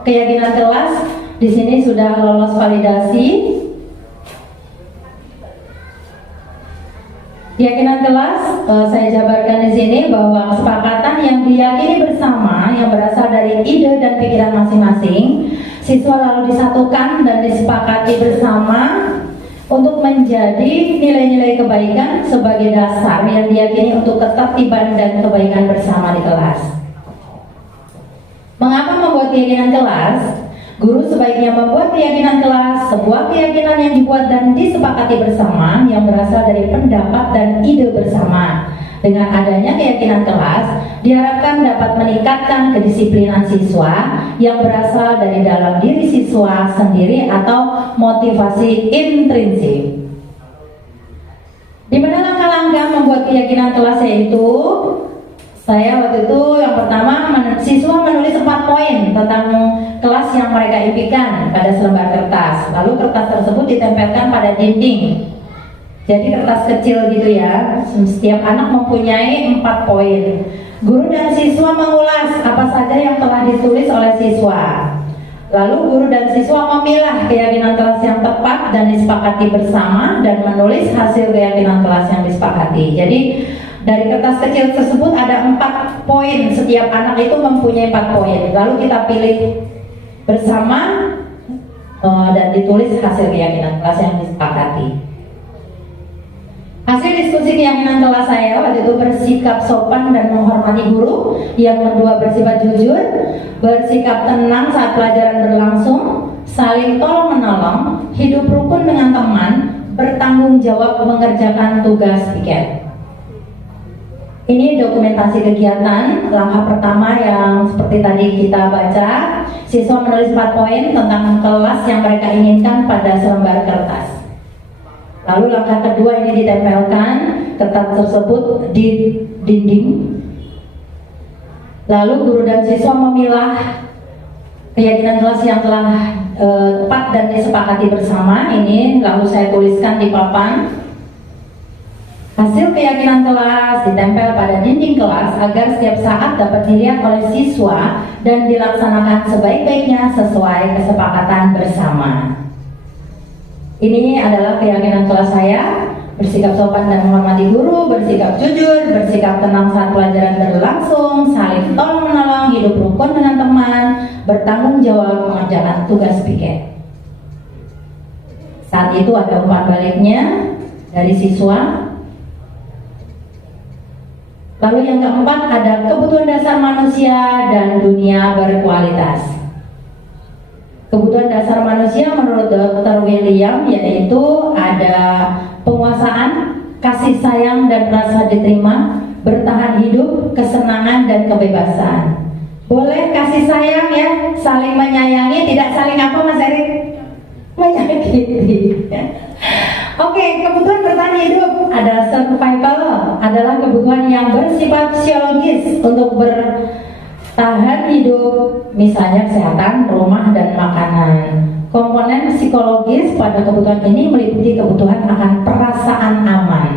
keyakinan kelas. Di sini sudah lolos validasi. Keyakinan kelas saya jabarkan di sini bahwa kesepakatan yang diyakini bersama yang berasal dari ide dan pikiran masing-masing, siswa lalu disatukan dan disepakati bersama untuk menjadi nilai-nilai kebaikan sebagai dasar yang diyakini untuk ketertiban dan kebaikan bersama di kelas. Mengapa membuat keyakinan kelas? Guru sebaiknya membuat keyakinan kelas, sebuah keyakinan yang dibuat dan disepakati bersama yang berasal dari pendapat dan ide bersama. Dengan adanya keyakinan kelas, diharapkan dapat meningkatkan kedisiplinan siswa yang berasal dari dalam diri siswa sendiri atau motivasi intrinsik. Di mana langkah-langkah membuat keyakinan kelas yaitu saya waktu itu yang pertama siswa menulis 4 poin tentang kelas yang mereka impikan pada selembar kertas. Lalu kertas tersebut ditempelkan pada dinding. Jadi kertas kecil gitu ya. Setiap anak mempunyai 4 poin. Guru dan siswa mengulas apa saja yang telah ditulis oleh siswa. Lalu guru dan siswa memilah keyakinan kelas yang tepat dan disepakati bersama dan menulis hasil keyakinan kelas yang disepakati. Jadi dari kertas kecil tersebut ada 4 poin, setiap anak itu mempunyai 4 poin. Lalu kita pilih bersama dan ditulis hasil keyakinan kelas yang disepakati. Hasil diskusi keyakinan kelas saya waktu itu bersikap sopan dan menghormati guru. Yang kedua bersifat jujur, bersikap tenang saat pelajaran berlangsung, saling tolong-menolong, hidup rukun dengan teman, bertanggung jawab mengerjakan tugas piket. Ini dokumentasi kegiatan. Langkah pertama yang seperti tadi kita baca, siswa menulis 4 poin tentang kelas yang mereka inginkan pada selembar kertas. Lalu langkah kedua ini ditempelkan kertas tersebut di dinding. Lalu guru dan siswa memilah keyakinan kelas yang telah tepat dan disepakati bersama. Ini lalu saya tuliskan di papan. Hasil keyakinan kelas ditempel pada dinding kelas agar setiap saat dapat dilihat oleh siswa dan dilaksanakan sebaik-baiknya sesuai kesepakatan bersama. Ini adalah keyakinan kelas saya: bersikap sopan dan menghormati guru, bersikap jujur, bersikap tenang saat pelajaran berlangsung, saling tolong-menolong, hidup rukun dengan teman, bertanggung jawab mengerjakan tugas piket. Saat itu ada umpan baliknya dari siswa. Lalu yang keempat ada kebutuhan dasar manusia dan dunia berkualitas. Kebutuhan dasar manusia menurut Dr. William yaitu ada penguasaan, kasih sayang dan rasa diterima, bertahan hidup, kesenangan dan kebebasan. Boleh kasih sayang ya, saling menyayangi, tidak saling apa Mas Erik? Menyakiti. Oke, kebutuhan bertahan hidup ada survival, adalah kebutuhan yang bersifat fisiologis untuk bertahan hidup, misalnya kesehatan, rumah, dan makanan. Komponen psikologis pada kebutuhan ini meliputi kebutuhan akan perasaan aman,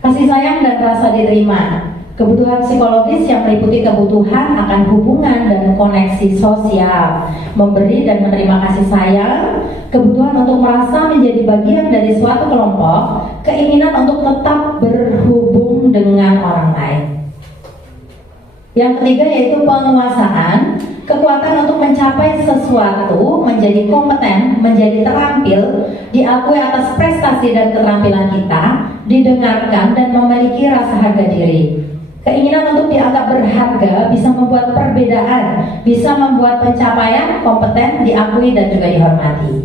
kasih sayang dan rasa diterima. Kebutuhan psikologis yang meliputi kebutuhan akan hubungan dan koneksi sosial, memberi dan menerima kasih sayang, kebutuhan untuk merasa menjadi bagian dari suatu kelompok, keinginan untuk tetap berhubung dengan orang lain. Yang ketiga yaitu penguasaan, kekuatan untuk mencapai sesuatu, menjadi kompeten, menjadi terampil, diakui atas prestasi dan keterampilan kita, didengarkan dan memiliki rasa harga diri. Keinginan untuk dianggap berharga bisa membuat perbedaan, bisa membuat pencapaian kompeten, diakui dan juga dihormati.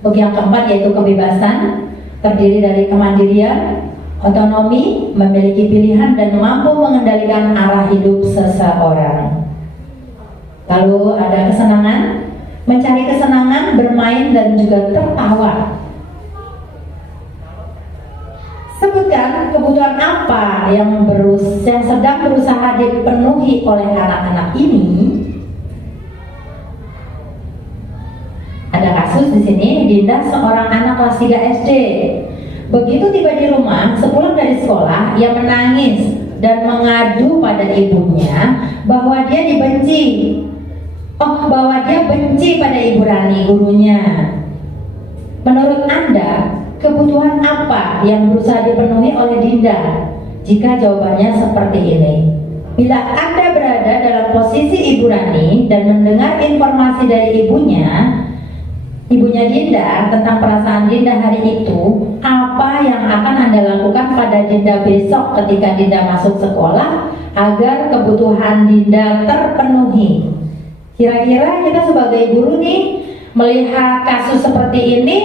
Untuk yang keempat yaitu kebebasan, terdiri dari kemandirian, otonomi, memiliki pilihan dan mampu mengendalikan arah hidup seseorang. Lalu ada kesenangan, mencari kesenangan, bermain dan juga tertawa. Sebutkan kebutuhan apa yang sedang berusaha dipenuhi oleh anak-anak ini. Ada kasus di sini, Dinda seorang anak kelas 3 SD. Begitu tiba di rumah, sepulang dari sekolah, ia menangis dan mengadu pada ibunya bahwa dia dibenci. Bahwa dia benci pada Ibu Rani, gurunya. Menurut Anda, kebutuhan apa yang berusaha dipenuhi oleh Dinda? Jika jawabannya seperti ini. Bila Anda berada dalam posisi Ibu Rani dan mendengar informasi dari ibunya Dinda tentang perasaan Dinda hari itu, apa yang akan Anda lakukan pada Dinda besok ketika Dinda masuk sekolah agar kebutuhan Dinda terpenuhi? Kira-kira kita sebagai guru nih melihat kasus seperti ini,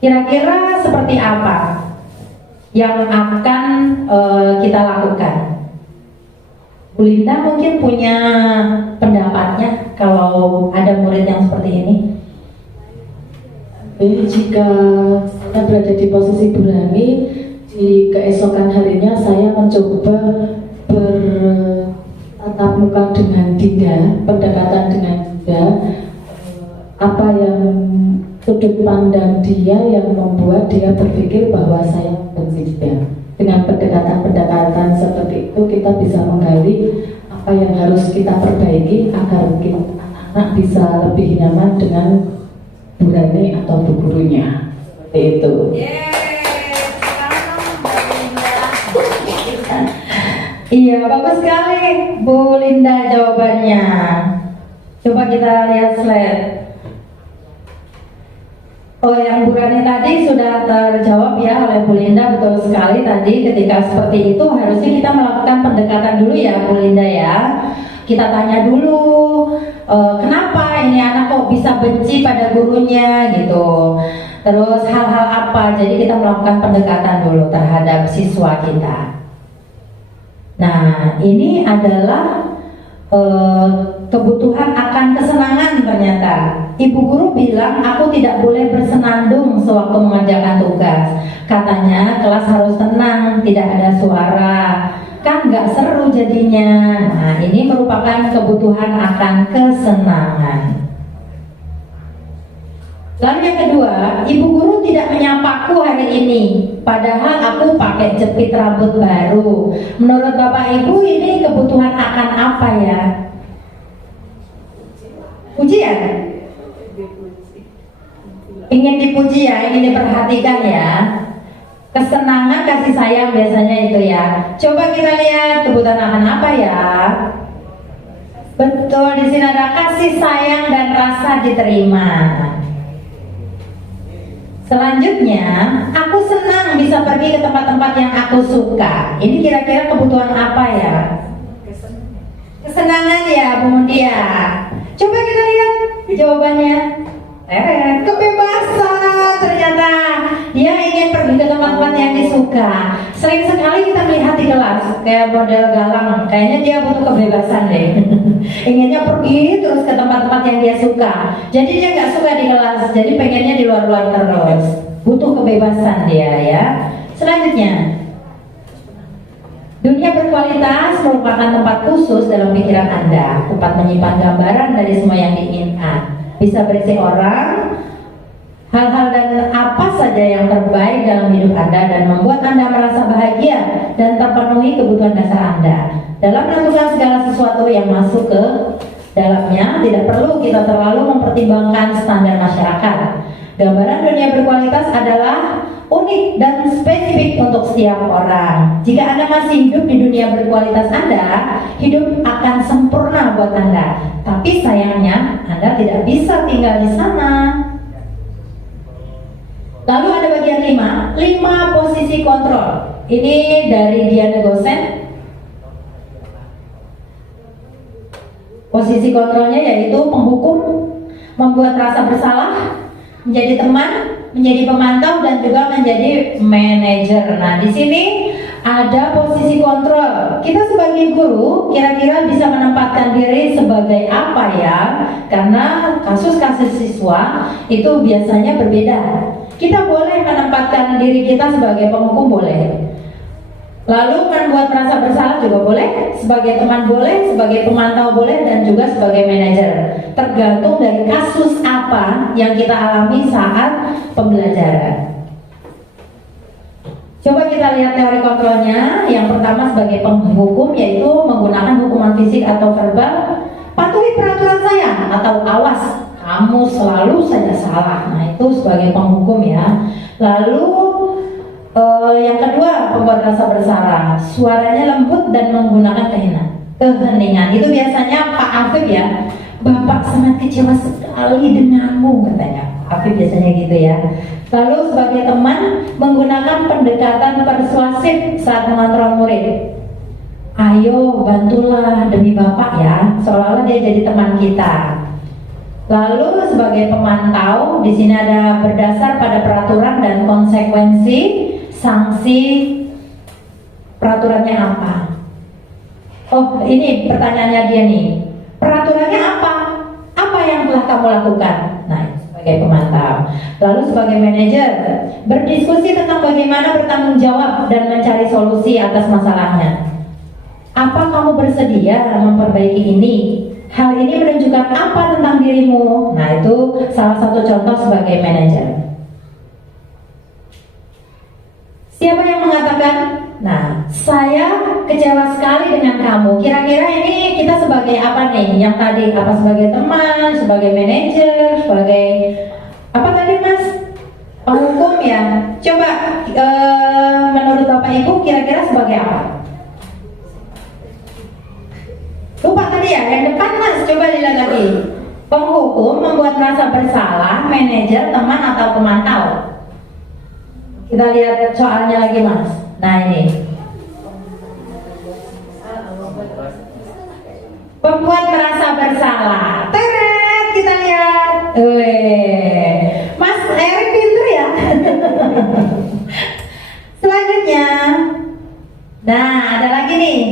kira-kira seperti apa yang akan kita lakukan? Bu Linda mungkin punya pendapatnya kalau ada murid yang seperti ini. Jika saya berada di posisi Bu Rani, di keesokan harinya saya mencoba bertatap muka dengan Dinda, pendekatan dengan Dinda, apa yang sudut pandang dia yang membuat dia berpikir bahwa saya benci dia. Dengan pendekatan harus kita perbaiki agar anak-anak bisa lebih nyaman dengan Bu Rani atau Bu gurunya. Seperti itu. Iya, bagus sekali Bu Linda jawabannya. Coba kita lihat slide. Oh, yang Bu Rani tadi sudah terjawab ya oleh Bu Linda, betul sekali tadi ketika seperti itu harusnya kita melakukan pendekatan dulu ya Bu Linda ya. Kita tanya dulu, kenapa ini anak kok bisa benci pada gurunya gitu. Terus hal-hal apa, jadi kita melakukan pendekatan dulu terhadap siswa kita. Nah, ini adalah kebutuhan akan kesenangan ternyata. Ibu guru bilang aku tidak boleh bersenandung sewaktu mengerjakan tugas. Katanya kelas harus tenang, tidak ada suara. Kan nggak seru jadinya. Nah, ini merupakan kebutuhan akan kesenangan. Lalu yang kedua, ibu guru tidak menyapaku hari ini, padahal aku pakai jepit rambut baru. Menurut Bapak Ibu ini kebutuhan akan apa ya? Pujian? Ingin dipuji ya, ingin diperhatikan ya. Kesenangan, kasih sayang biasanya itu ya. Coba kita lihat kebutuhan akan apa ya? Betul, di sini ada kasih sayang dan rasa diterima. Selanjutnya, aku senang bisa pergi ke tempat-tempat yang aku suka. Ini kira-kira kebutuhan apa ya? Kesenangan ya, Bu Mutia. Coba kita lihat jawabannya. Kebebasan ternyata. Dia ingin pergi ke tempat-tempat yang disuka. Sering sekali kita melihat di kelas kayak model galang, kayaknya dia butuh kebebasan deh. Inginnya pergi terus ke tempat-tempat yang dia suka. Jadi dia nggak suka di kelas, jadi pengennya di luar-luar terus. Butuh kebebasan dia ya. Selanjutnya, dunia berkualitas merupakan tempat khusus dalam pikiran Anda, tempat menyimpan gambaran dari semua yang diinginkan. Bisa berisi orang, hal-hal dan apa saja yang terbaik dalam hidup Anda dan membuat Anda merasa bahagia dan terpenuhi kebutuhan dasar Anda. Dalam menentukan segala sesuatu yang masuk ke dalamnya, tidak perlu kita terlalu mempertimbangkan standar masyarakat. Gambaran dunia berkualitas adalah unik dan spesifik untuk setiap orang. Jika Anda masih hidup di dunia berkualitas Anda, hidup akan sempurna buat Anda. Tapi sayangnya, Anda tidak bisa tinggal di sana. Lalu ada bagian 5 posisi kontrol. Ini dari Diana Gosen. Posisi kontrolnya yaitu penghukum, membuat rasa bersalah, menjadi teman, menjadi pemantau, dan juga menjadi manajer. Nah, di sini ada posisi kontrol. Kita sebagai guru kira-kira bisa menempatkan diri sebagai apa ya? Karena kasus-kasus siswa itu biasanya berbeda. Kita boleh menempatkan diri kita sebagai penghukum, boleh. Lalu membuat merasa bersalah juga boleh, sebagai teman boleh, sebagai pemantau boleh, dan juga sebagai manajer. Tergantung dari kasus apa yang kita alami saat pembelajaran. Coba kita lihat teori kontrolnya. Yang pertama sebagai penghukum, yaitu menggunakan hukuman fisik atau verbal. Patuhi peraturan saya, atau awas, kamu selalu saja salah. Nah, itu sebagai penghukum ya. Lalu yang kedua, pembuat rasa bersalah. Suaranya lembut dan menggunakan keheningan. Itu biasanya Pak Afif ya. Bapak sangat kecewa sekali denganmu, katanya. Afif biasanya gitu ya. Lalu sebagai teman, menggunakan pendekatan persuasif saat mengontrol murid. Ayo bantulah demi Bapak ya, seolah-olah dia jadi teman kita. Lalu sebagai pemantau, di sini ada berdasar pada peraturan dan konsekuensi, sanksi peraturannya apa? Oh, ini pertanyaannya dia nih. Peraturannya apa? Apa yang telah kamu lakukan? Nah, sebagai pemantau. Lalu sebagai manajer, berdiskusi tentang bagaimana bertanggung jawab dan mencari solusi atas masalahnya. Apa kamu bersedia memperbaiki ini? Hal ini menunjukkan apa tentang dirimu? Nah, itu salah satu contoh sebagai manajer. Siapa yang mengatakan Nah, saya kecewa sekali dengan kamu. Kira-kira ini kita sebagai apa nih? Yang tadi apa, sebagai teman, sebagai manajer, sebagai apa tadi Mas? Penghukum ya. Coba menurut Bapak Ibu kira-kira sebagai apa? Lupa tadi ya, yang depan Mas, coba dilihat lagi. Penghukum, membuat merasa bersalah, manajer, teman atau pemantau. Kita lihat soalnya lagi Mas. Nah ini, pembuat merasa bersalah. Teret, kita lihat. Mas Erik pinter ya. Selanjutnya, nah ada lagi nih.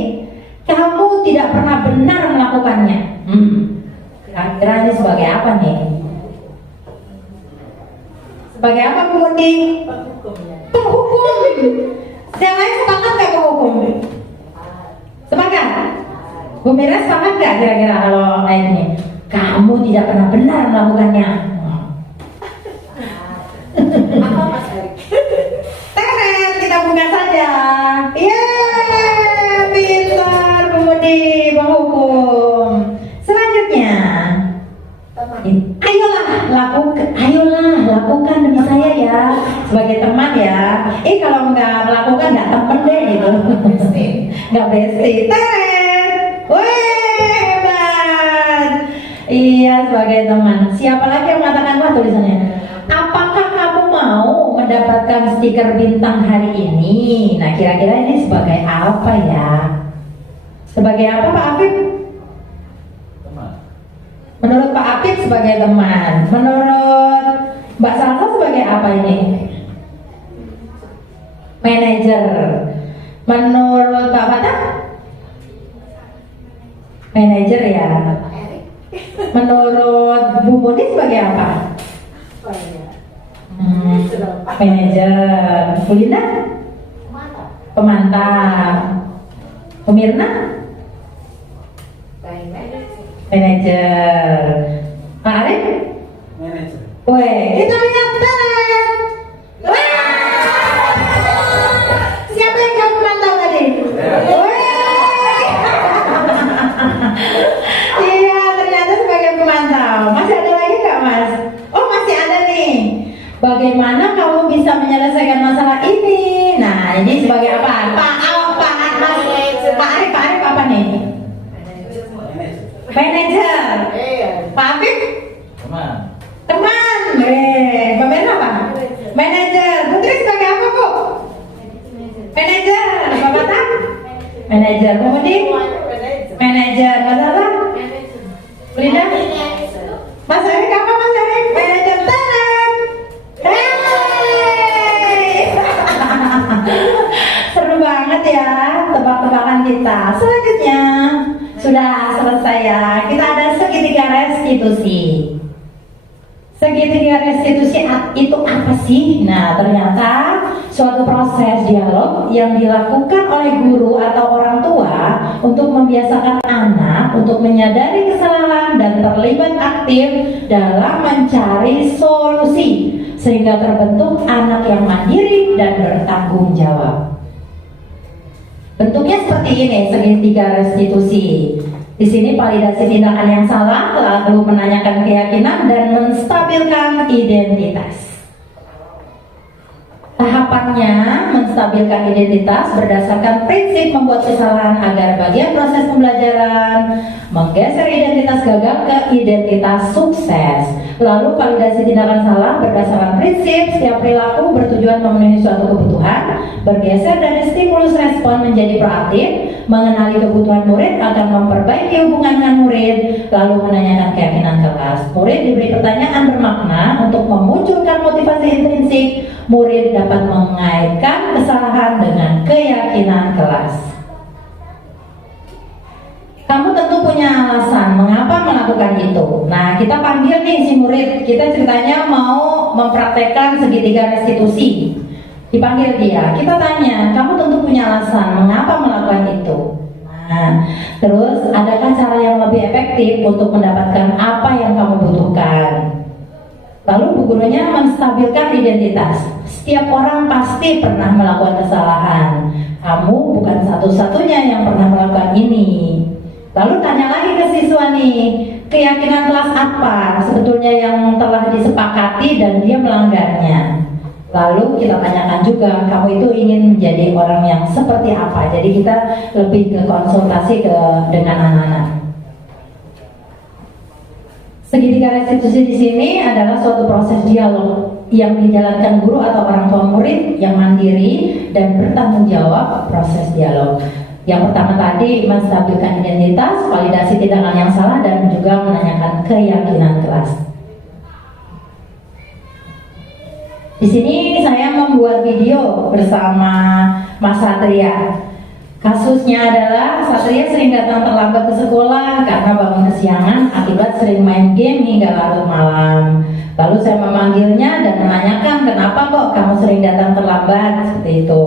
Kamu tidak pernah benar melakukannya. Kira-kira ini sebagai apa nih? Sebagai apa kemudian? Penghukum. Yang lain sepakat gak penghukum? Sepakat? Bu Mira sepakat gak kira-kira kalau ini? Kamu tidak pernah benar melakukannya. Apa Mas Erik? Teret, kita buka saja. Yeay, pintar pemudi penghukum. Selanjutnya, ayolah lakukan demi saya ya, sebagai teman ya. Kalau nggak melakukan nggak temen deh gitu. Nggak bestie. Teret, weh hebat. Iya, sebagai teman. Siapa lagi yang mengatakan wah tulisannya? Apakah kamu mau mendapatkan stiker bintang hari ini? Nah, kira-kira ini sebagai apa ya? Sebagai apa Pak Afif? Menurut Pak Afif sebagai teman. Menurut Mbak Salsa sebagai apa ini? Manajer. Menurut Pak Fatah? Manajer ya. Menurut Bu Mudi sebagai apa? Manajer. Bu Linda? Pemantau. Bu Mirna? Manajer. Pak Arif? Manajer. Weh, kita lihat Teret. Siapa yang jawab pemantau tadi? Iya, ternyata sebagai pemantau. Masih ada lagi nggak Mas? Oh, masih ada nih. Bagaimana kamu bisa menyelesaikan masalah ini? Nah, ini sebagai apa? Pak Arif apa nih? Manajer. Pak Afif? Teman. Mbak Mirna apa? Manajer. Putri sebagai apa Bu? Manajer. Mbak Bata? Manajer. Bu Mudi? Manajer. Mas Salsa? Bu Linda? Mas Erik apa Mas Erik? Manajer. Teret. Seru banget ya tebak-tebakan kita. Selanjutnya sudah selesai ya. Kita ada segitiga restitusi. Segitiga restitusi itu apa sih? Nah, ternyata suatu proses dialog yang dilakukan oleh guru atau orang tua untuk membiasakan anak untuk menyadari kesalahan dan terlibat aktif dalam mencari solusi sehingga terbentuk anak yang mandiri dan bertanggung jawab. Bentuknya seperti ini, segitiga restitusi. Di sini validasi tindakan yang salah, lalu menanyakan keyakinan dan menstabilkan identitas. Tahapannya menstabilkan identitas berdasarkan prinsip membuat kesalahan agar bagian proses pembelajaran, menggeser identitas gagal ke identitas sukses. Lalu validasi tindakan salah berdasarkan prinsip setiap perilaku bertujuan memenuhi suatu kebutuhan, bergeser dari stimulus respon menjadi proaktif, mengenali kebutuhan murid akan memperbaiki hubungan dengan murid, lalu menanyakan keyakinan kelas. Murid diberi pertanyaan bermakna untuk memunculkan motivasi intrinsik. Murid dapat mengaitkan kesalahan dengan keyakinan kelas. Kamu tentu punya alasan mengapa melakukan itu. Nah, kita panggil nih si murid. Kita ceritanya mau mempraktekkan segitiga restitusi. Dipanggil dia. Kita tanya, kamu tentu punya alasan mengapa melakukan itu. Nah, terus adakah cara yang lebih efektif untuk mendapatkan apa yang kamu butuhkan? Lalu bu gurunya menstabilkan identitas. Setiap orang pasti pernah melakukan kesalahan. Kamu bukan satu-satunya yang pernah melakukan ini. Lalu tanya lagi ke siswa nih, keyakinan kelas apa sebetulnya yang telah disepakati dan dia melanggarnya. Lalu kita tanyakan juga, kamu itu ingin menjadi orang yang seperti apa. Jadi kita lebih ke konsultasi dengan anak-anak. Segitiga restitusi di sini adalah suatu proses dialog yang dijalankan guru atau orang tua murid yang mandiri dan bertanggung jawab proses dialog. Yang pertama tadi menstabilkan identitas, validasi tindakan yang salah, dan juga menanyakan keyakinan kelas. Di sini saya membuat video bersama Mas Satria. Kasusnya adalah Satria sering datang terlambat ke sekolah karena bangun kesiangan akibat sering main game hingga larut malam. Lalu saya memanggilnya dan menanyakan, kenapa kok kamu sering datang terlambat seperti itu.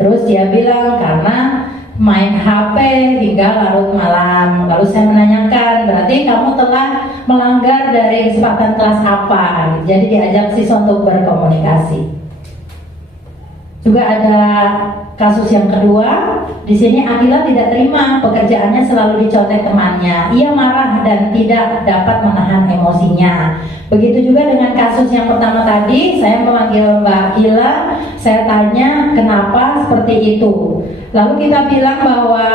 Terus dia bilang karena main HP hingga larut malam. Lalu saya menanyakan, berarti kamu telah melanggar dari kesepakatan kelas apa? Jadi diajak siswa untuk berkomunikasi. Juga ada kasus yang kedua. Di sini Akila tidak terima pekerjaannya selalu dicontek temannya. Ia marah dan tidak dapat menahan emosinya. Begitu juga dengan kasus yang pertama tadi, saya memanggil Mbak Akila, saya tanya kenapa seperti itu. Lalu kita bilang bahwa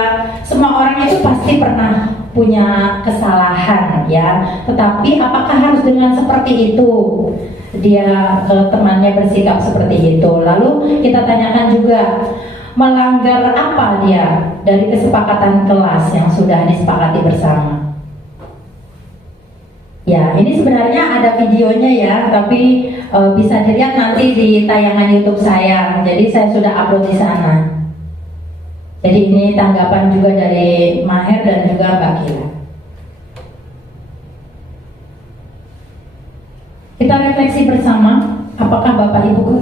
semua orang itu pasti pernah punya kesalahan ya, tetapi apakah harus dengan seperti itu dia temannya bersikap seperti itu. Lalu kita tanyakan juga, melanggar apa dia dari kesepakatan kelas yang sudah disepakati bersama. Ya, ini sebenarnya ada videonya ya, tapi bisa dilihat nanti di tayangan YouTube saya. Jadi saya sudah upload di sana. Jadi ini tanggapan juga dari Maher dan juga Mbak Kila. Kita refleksi bersama, apakah Bapak Ibu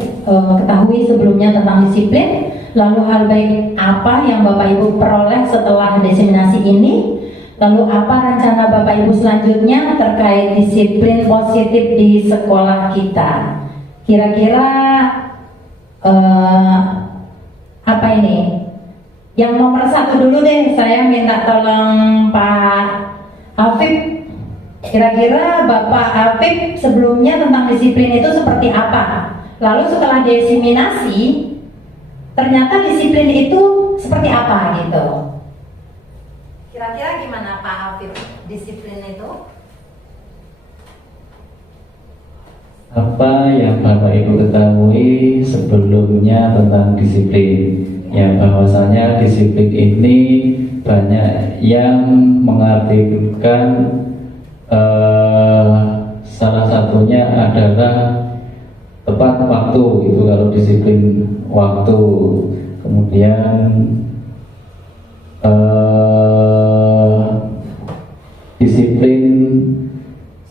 ketahui sebelumnya tentang disiplin? Lalu hal baik apa yang Bapak Ibu peroleh setelah diseminasi ini? Lalu apa rencana Bapak Ibu selanjutnya terkait disiplin positif di sekolah kita? Kira-kira apa ini? Yang nomor 1 dulu deh, saya minta tolong Pak Afif. Kira-kira Bapak Afif sebelumnya tentang disiplin itu seperti apa? Lalu setelah diseminasi, ternyata disiplin itu seperti apa gitu? Kira-kira gimana Pak Afif disiplin itu? Apa yang Bapak Ibu ketahui sebelumnya tentang disiplin? Ya, bahwasanya disiplin ini banyak yang mengartikan salah satunya adalah tepat waktu. Itu kalau disiplin waktu. Kemudian disiplin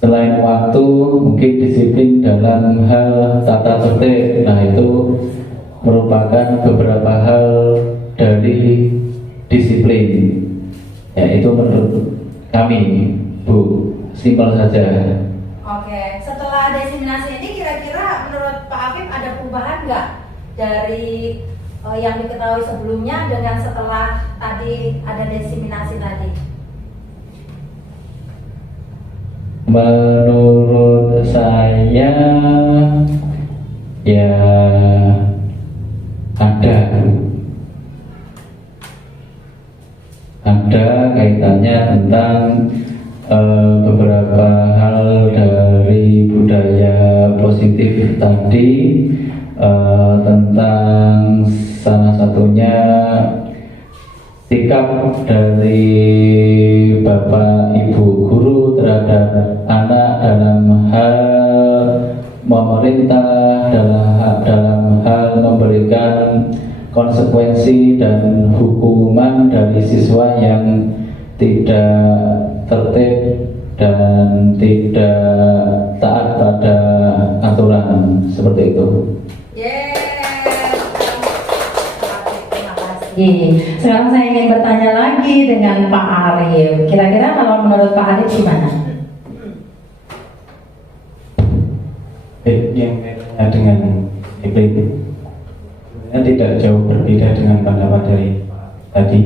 selain waktu, mungkin disiplin dalam hal tata tertib. Nah, itu merupakan beberapa hal dari disiplin. Ya, itu menurut kami, Bu, simpel saja. Oke, setelah diseminasi ini kira-kira menurut Pak Afif ada perubahan nggak dari yang diketahui sebelumnya dengan setelah tadi ada diseminasi tadi? Menurut saya ya ada kaitannya tentang beberapa hal dari budaya positif tadi, tentang salah satunya sikap dari Bapak Ibu guru terhadap anak dalam hal memerintah, dalam hal memberikan konsekuensi dan hukuman dari siswa yang tidak tertib dan tidak taat pada aturan, seperti itu. Terima kasih. Sekarang saya ingin bertanya lagi dengan Pak Arif. Kira-kira kalau menurut Pak Arif gimana? Yang kaitannya dengan disiplin tidak jauh berbeda berbeda dengan pendapat dari tadi.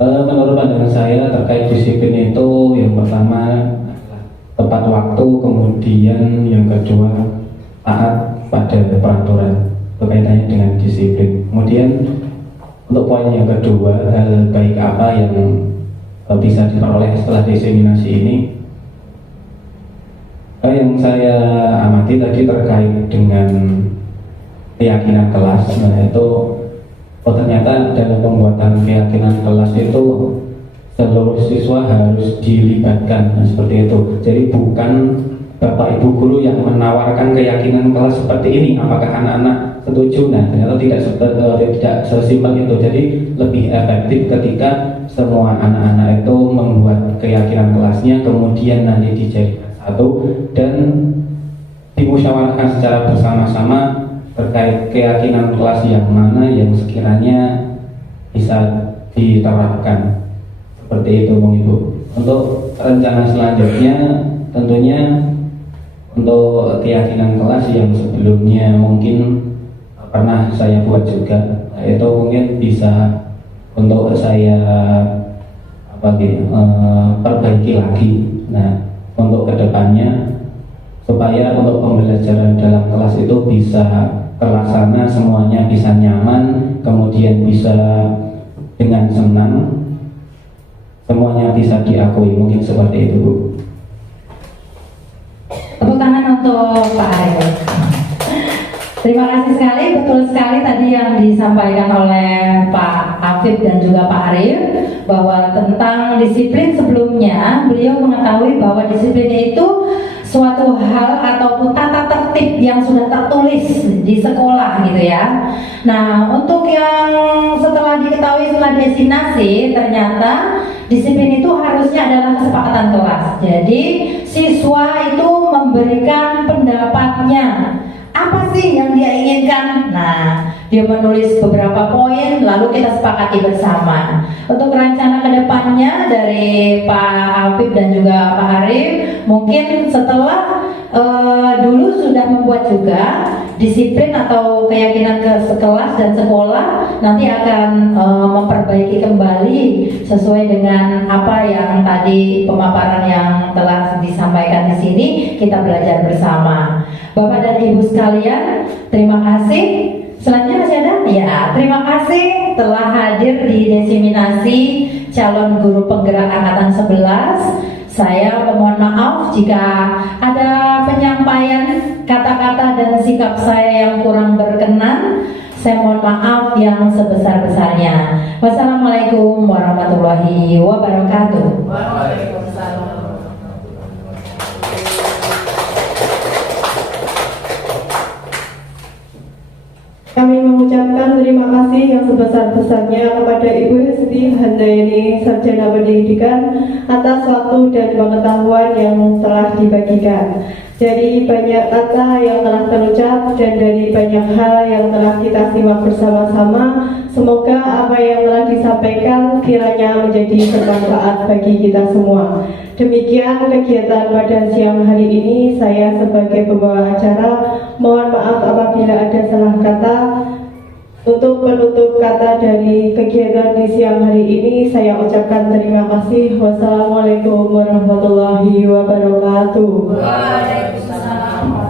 Menurut pandangan saya terkait disiplin itu yang pertama tepat waktu, kemudian yang kedua taat pada peraturan berkaitannya dengan disiplin. Kemudian untuk poin yang kedua, hal baik apa yang bisa diperoleh setelah diseminasi ini, yang saya amati tadi terkait dengan keyakinan kelas. Nah itu ternyata dalam pembuatan keyakinan kelas itu seluruh siswa harus dilibatkan. Nah, seperti itu. Jadi bukan Bapak Ibu guru yang menawarkan keyakinan kelas seperti ini, apakah anak-anak setuju? Nah ternyata tidak sesimpel itu. Jadi lebih efektif ketika semua anak-anak itu membuat keyakinan kelasnya, kemudian nanti dijadikan satu dan dimusyawarahkan secara bersama-sama terkait keyakinan kelas yang mana yang sekiranya bisa diterapkan. Seperti itu Bung Ibu. Untuk rencana selanjutnya tentunya untuk keyakinan kelas yang sebelumnya mungkin pernah saya buat juga, itu mungkin bisa untuk saya perbaiki lagi. Nah untuk kedepannya supaya untuk pembelajaran dalam kelas itu bisa terlaksana, semuanya bisa nyaman, kemudian bisa dengan senang, semuanya bisa diakui, mungkin seperti itu Bu. Tepuk tangan untuk Pak Ariel. Terima kasih sekali, betul sekali tadi yang disampaikan oleh Pak Afif dan juga Pak Ariel bahwa tentang disiplin sebelumnya beliau mengetahui bahwa disiplin itu suatu hal ataupun tata tertib yang sudah tertulis di sekolah gitu ya. Nah untuk yang setelah diketahui setelah destinasi, ternyata disiplin itu harusnya adalah kesepakatan kelas. Jadi siswa itu memberikan pendapatnya, apa sih yang dia inginkan. Nah dia menulis beberapa poin lalu kita sepakati bersama. Untuk rencana kedepannya dari Pak Afif dan juga Pak Arif, mungkin setelah dulu sudah membuat juga disiplin atau keyakinan ke kelas dan sekolah, nanti akan memperbaiki kembali sesuai dengan apa yang tadi pemaparan yang telah disampaikan di sini, kita belajar bersama. Bapak dan Ibu sekalian, terima kasih. Selanjutnya masih ada? Ya, terima kasih telah hadir di desiminasi calon guru penggerak angkatan 11. Saya memohon maaf jika ada penyampaian kata-kata dan sikap saya yang kurang berkenan. Saya mohon maaf yang sebesar-besarnya. Wassalamualaikum warahmatullahi wabarakatuh. Waalaikumsalam. Kami mengucapkan terima kasih yang sebesar-besarnya kepada Ibu Hesti Handayani, Sarjana Pendidikan, atas waktu dan pengetahuan yang telah dibagikan. Dari banyak kata yang telah terucap dan dari banyak hal yang telah kita simak bersama-sama, semoga apa yang telah disampaikan kiranya menjadi bermanfaat bagi kita semua. Demikian kegiatan pada siang hari ini. Saya sebagai pembawa acara mohon maaf apabila ada salah kata. Untuk penutup kata dari kegiatan di siang hari ini, saya ucapkan terima kasih. Wassalamualaikum warahmatullahi wabarakatuh. Waalaikumsalam.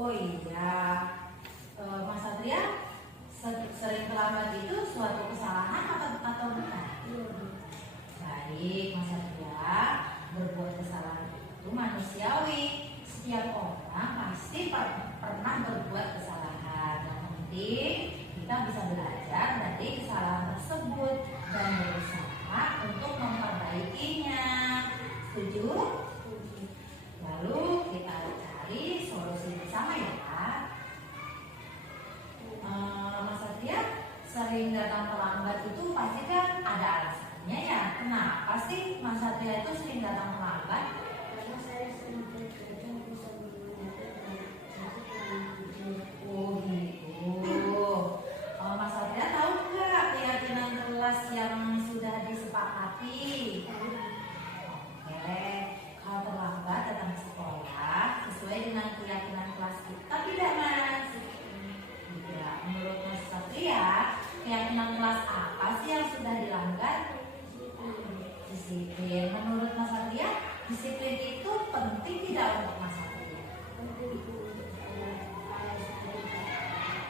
Oh iya, Mas Satria, sering terlambat itu suatu kesalahan atau bukan? Baik, Mas Satria, berbuat kesalahan itu manusiawi. Setiap orang pasti pernah berbuat kesalahan. Yang penting kita bisa belajar dari kesalahan tersebut dan berusaha untuk memperbaikinya. Setuju? Lalu kita cari solusi bersama ya. Mas Satria, sering datang terlambat itu pasti kan ada alasannya ya. Kenapa sih Mas Satria itu sering datang terlambat? Karena saya sering bekerja bisa menggunakan Oh gitu. Mas Satria tahu nggak keyakinan kelas yang sudah disepakati? Oke, kalau terlambat datang ke sekolah sesuai dengan keyakinan kelas kita tidak Mas? Tidak. Menurut Mas Satria, keyakinan kelas apa sih yang sudah dilanggar? Disiplin. Menurut Mas Satria, disiplin itu penting tidak untuk Mas Satria? penting untuk saya.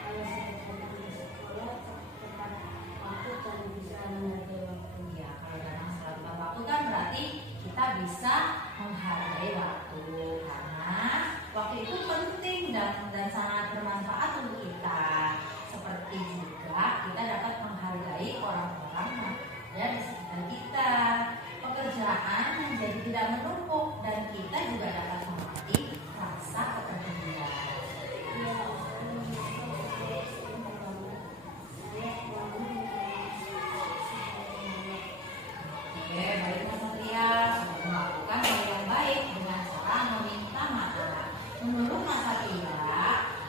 Kalau saya datang ke sekolah tepat waktu dan bisa menghargai waktu. Ya, kalau datang tepat waktu kan berarti kita bisa menghargai waktu karena waktu itu penting dan sangat bermanfaat untuk kita. Seperti juga kita dapat menghargai orang-orang yang ada di sekitar kita. Pekerjaan menjadi tidak menumpuk dan kita juga dapat melatih rasa kepedulian. Iya, saya menyesal saya sering terlambat. Saya selalu Oke, baik Mas Satria, sudah melakukan hal yang baik dengan cara meminta maaf. Menurut Mas Satria,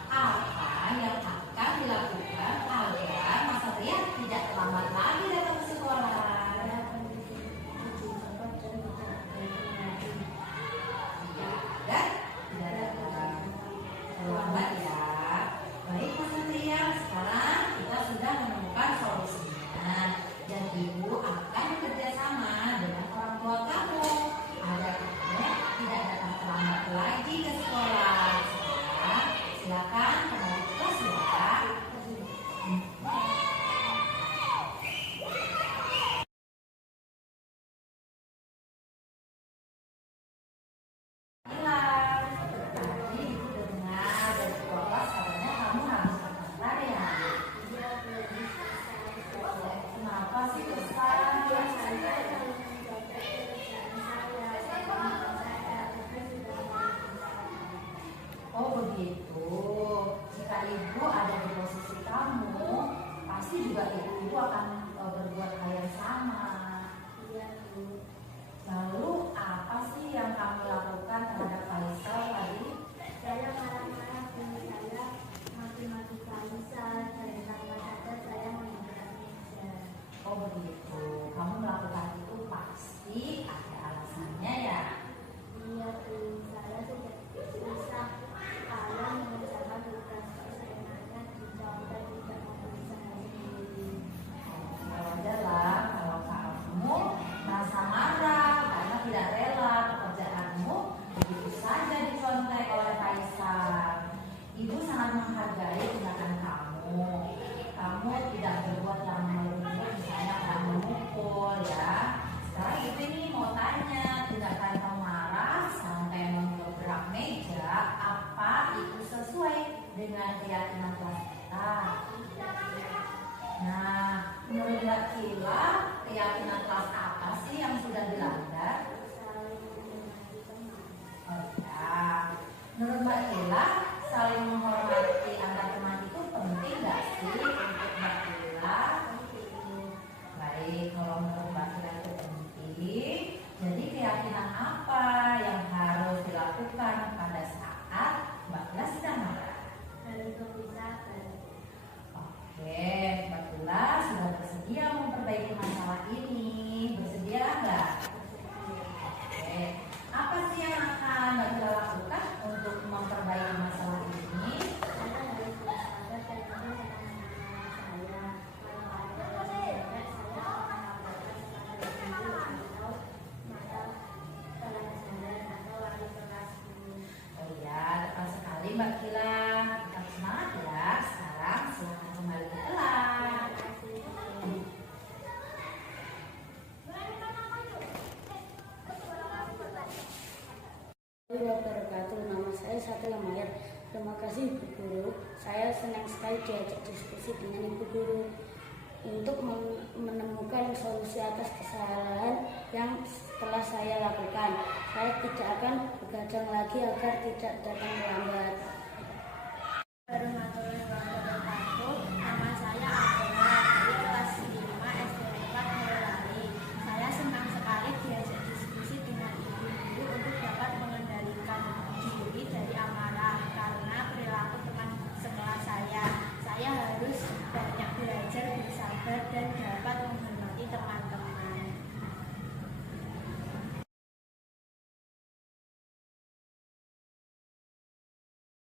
apa yang akan dilakukan agar Mas Satria tidak terlambat lagi datang ke sekolah? Ya, dan tidak datang terlambat ya. Baik Mas Satria, sekarang kita sudah menemukan solusinya dan Ibu akan bekerjasama dengan orang tua kamu agar kamu tidak datang terlambat lagi ke sekolah. Sekarang silakan kembali ke kelas ya. Hilang. Tadi dengar dari kelas katanya kamu harus belajar ya. Kenapa sih kesal? Oh begitu. Jika ibu ada di posisi kamu, pasti juga ibu akan berbuat hal yang sama. Lalu apa sih yang kamu lakukan terhadap Faisal tadi? Saya marah-marah dan saya maki-maki Faisal dan tanpa sadar saya menabrak meja. Oh begitu. Kamu melakukan itu pasti ada alasannya ya. Iya Bu, saya sudah susah kalau mengerjakan tugas seenaknya dicoba tidak mengerjakan sendiri. Ya wajar lah kalau kamu merasa marah karena tidak rela pekerjaanmu begitu saja dicontek oleh Faisal. Ibu sangat menghargai tindakan kamu. Kamu tidak berbuat yang melebihi, misalnya kamu memukul ya. Sekarang ibu ini mau tanya, tindakan kamu marah sampai menggebrak meja, apa itu sesuai dengan keyakinan kelas kita? Nah, menurut Mbak Kila, keyakinan kelas apa sih yang sudah dilanggar? Saling menghormati teman. Oh ya, menurut Mbak Kila, saling menghormati antar teman itu penting nggak sih untuk Mbak Kila? Baik, kalau menurut Mbak Kila itu penting. Jadi keyakinan apa yang harus dilakukan pada saat Mbak Kila sedang marah? Saling kebisakan. Oke, Mbak Kila sudah bersedia memperbaiki masalah ini. Bersedia nggak? Oke, apa sih yang akan Mbak Kila lakukan untuk memperbaiki masalah ini? Terima kasih Ibu Guru. Saya senang sekali diajak diskusi dengan Ibu Guru untuk menemukan solusi atas kesalahan yang telah saya lakukan. Saya tidak akan begadang lagi agar tidak datang terlambat.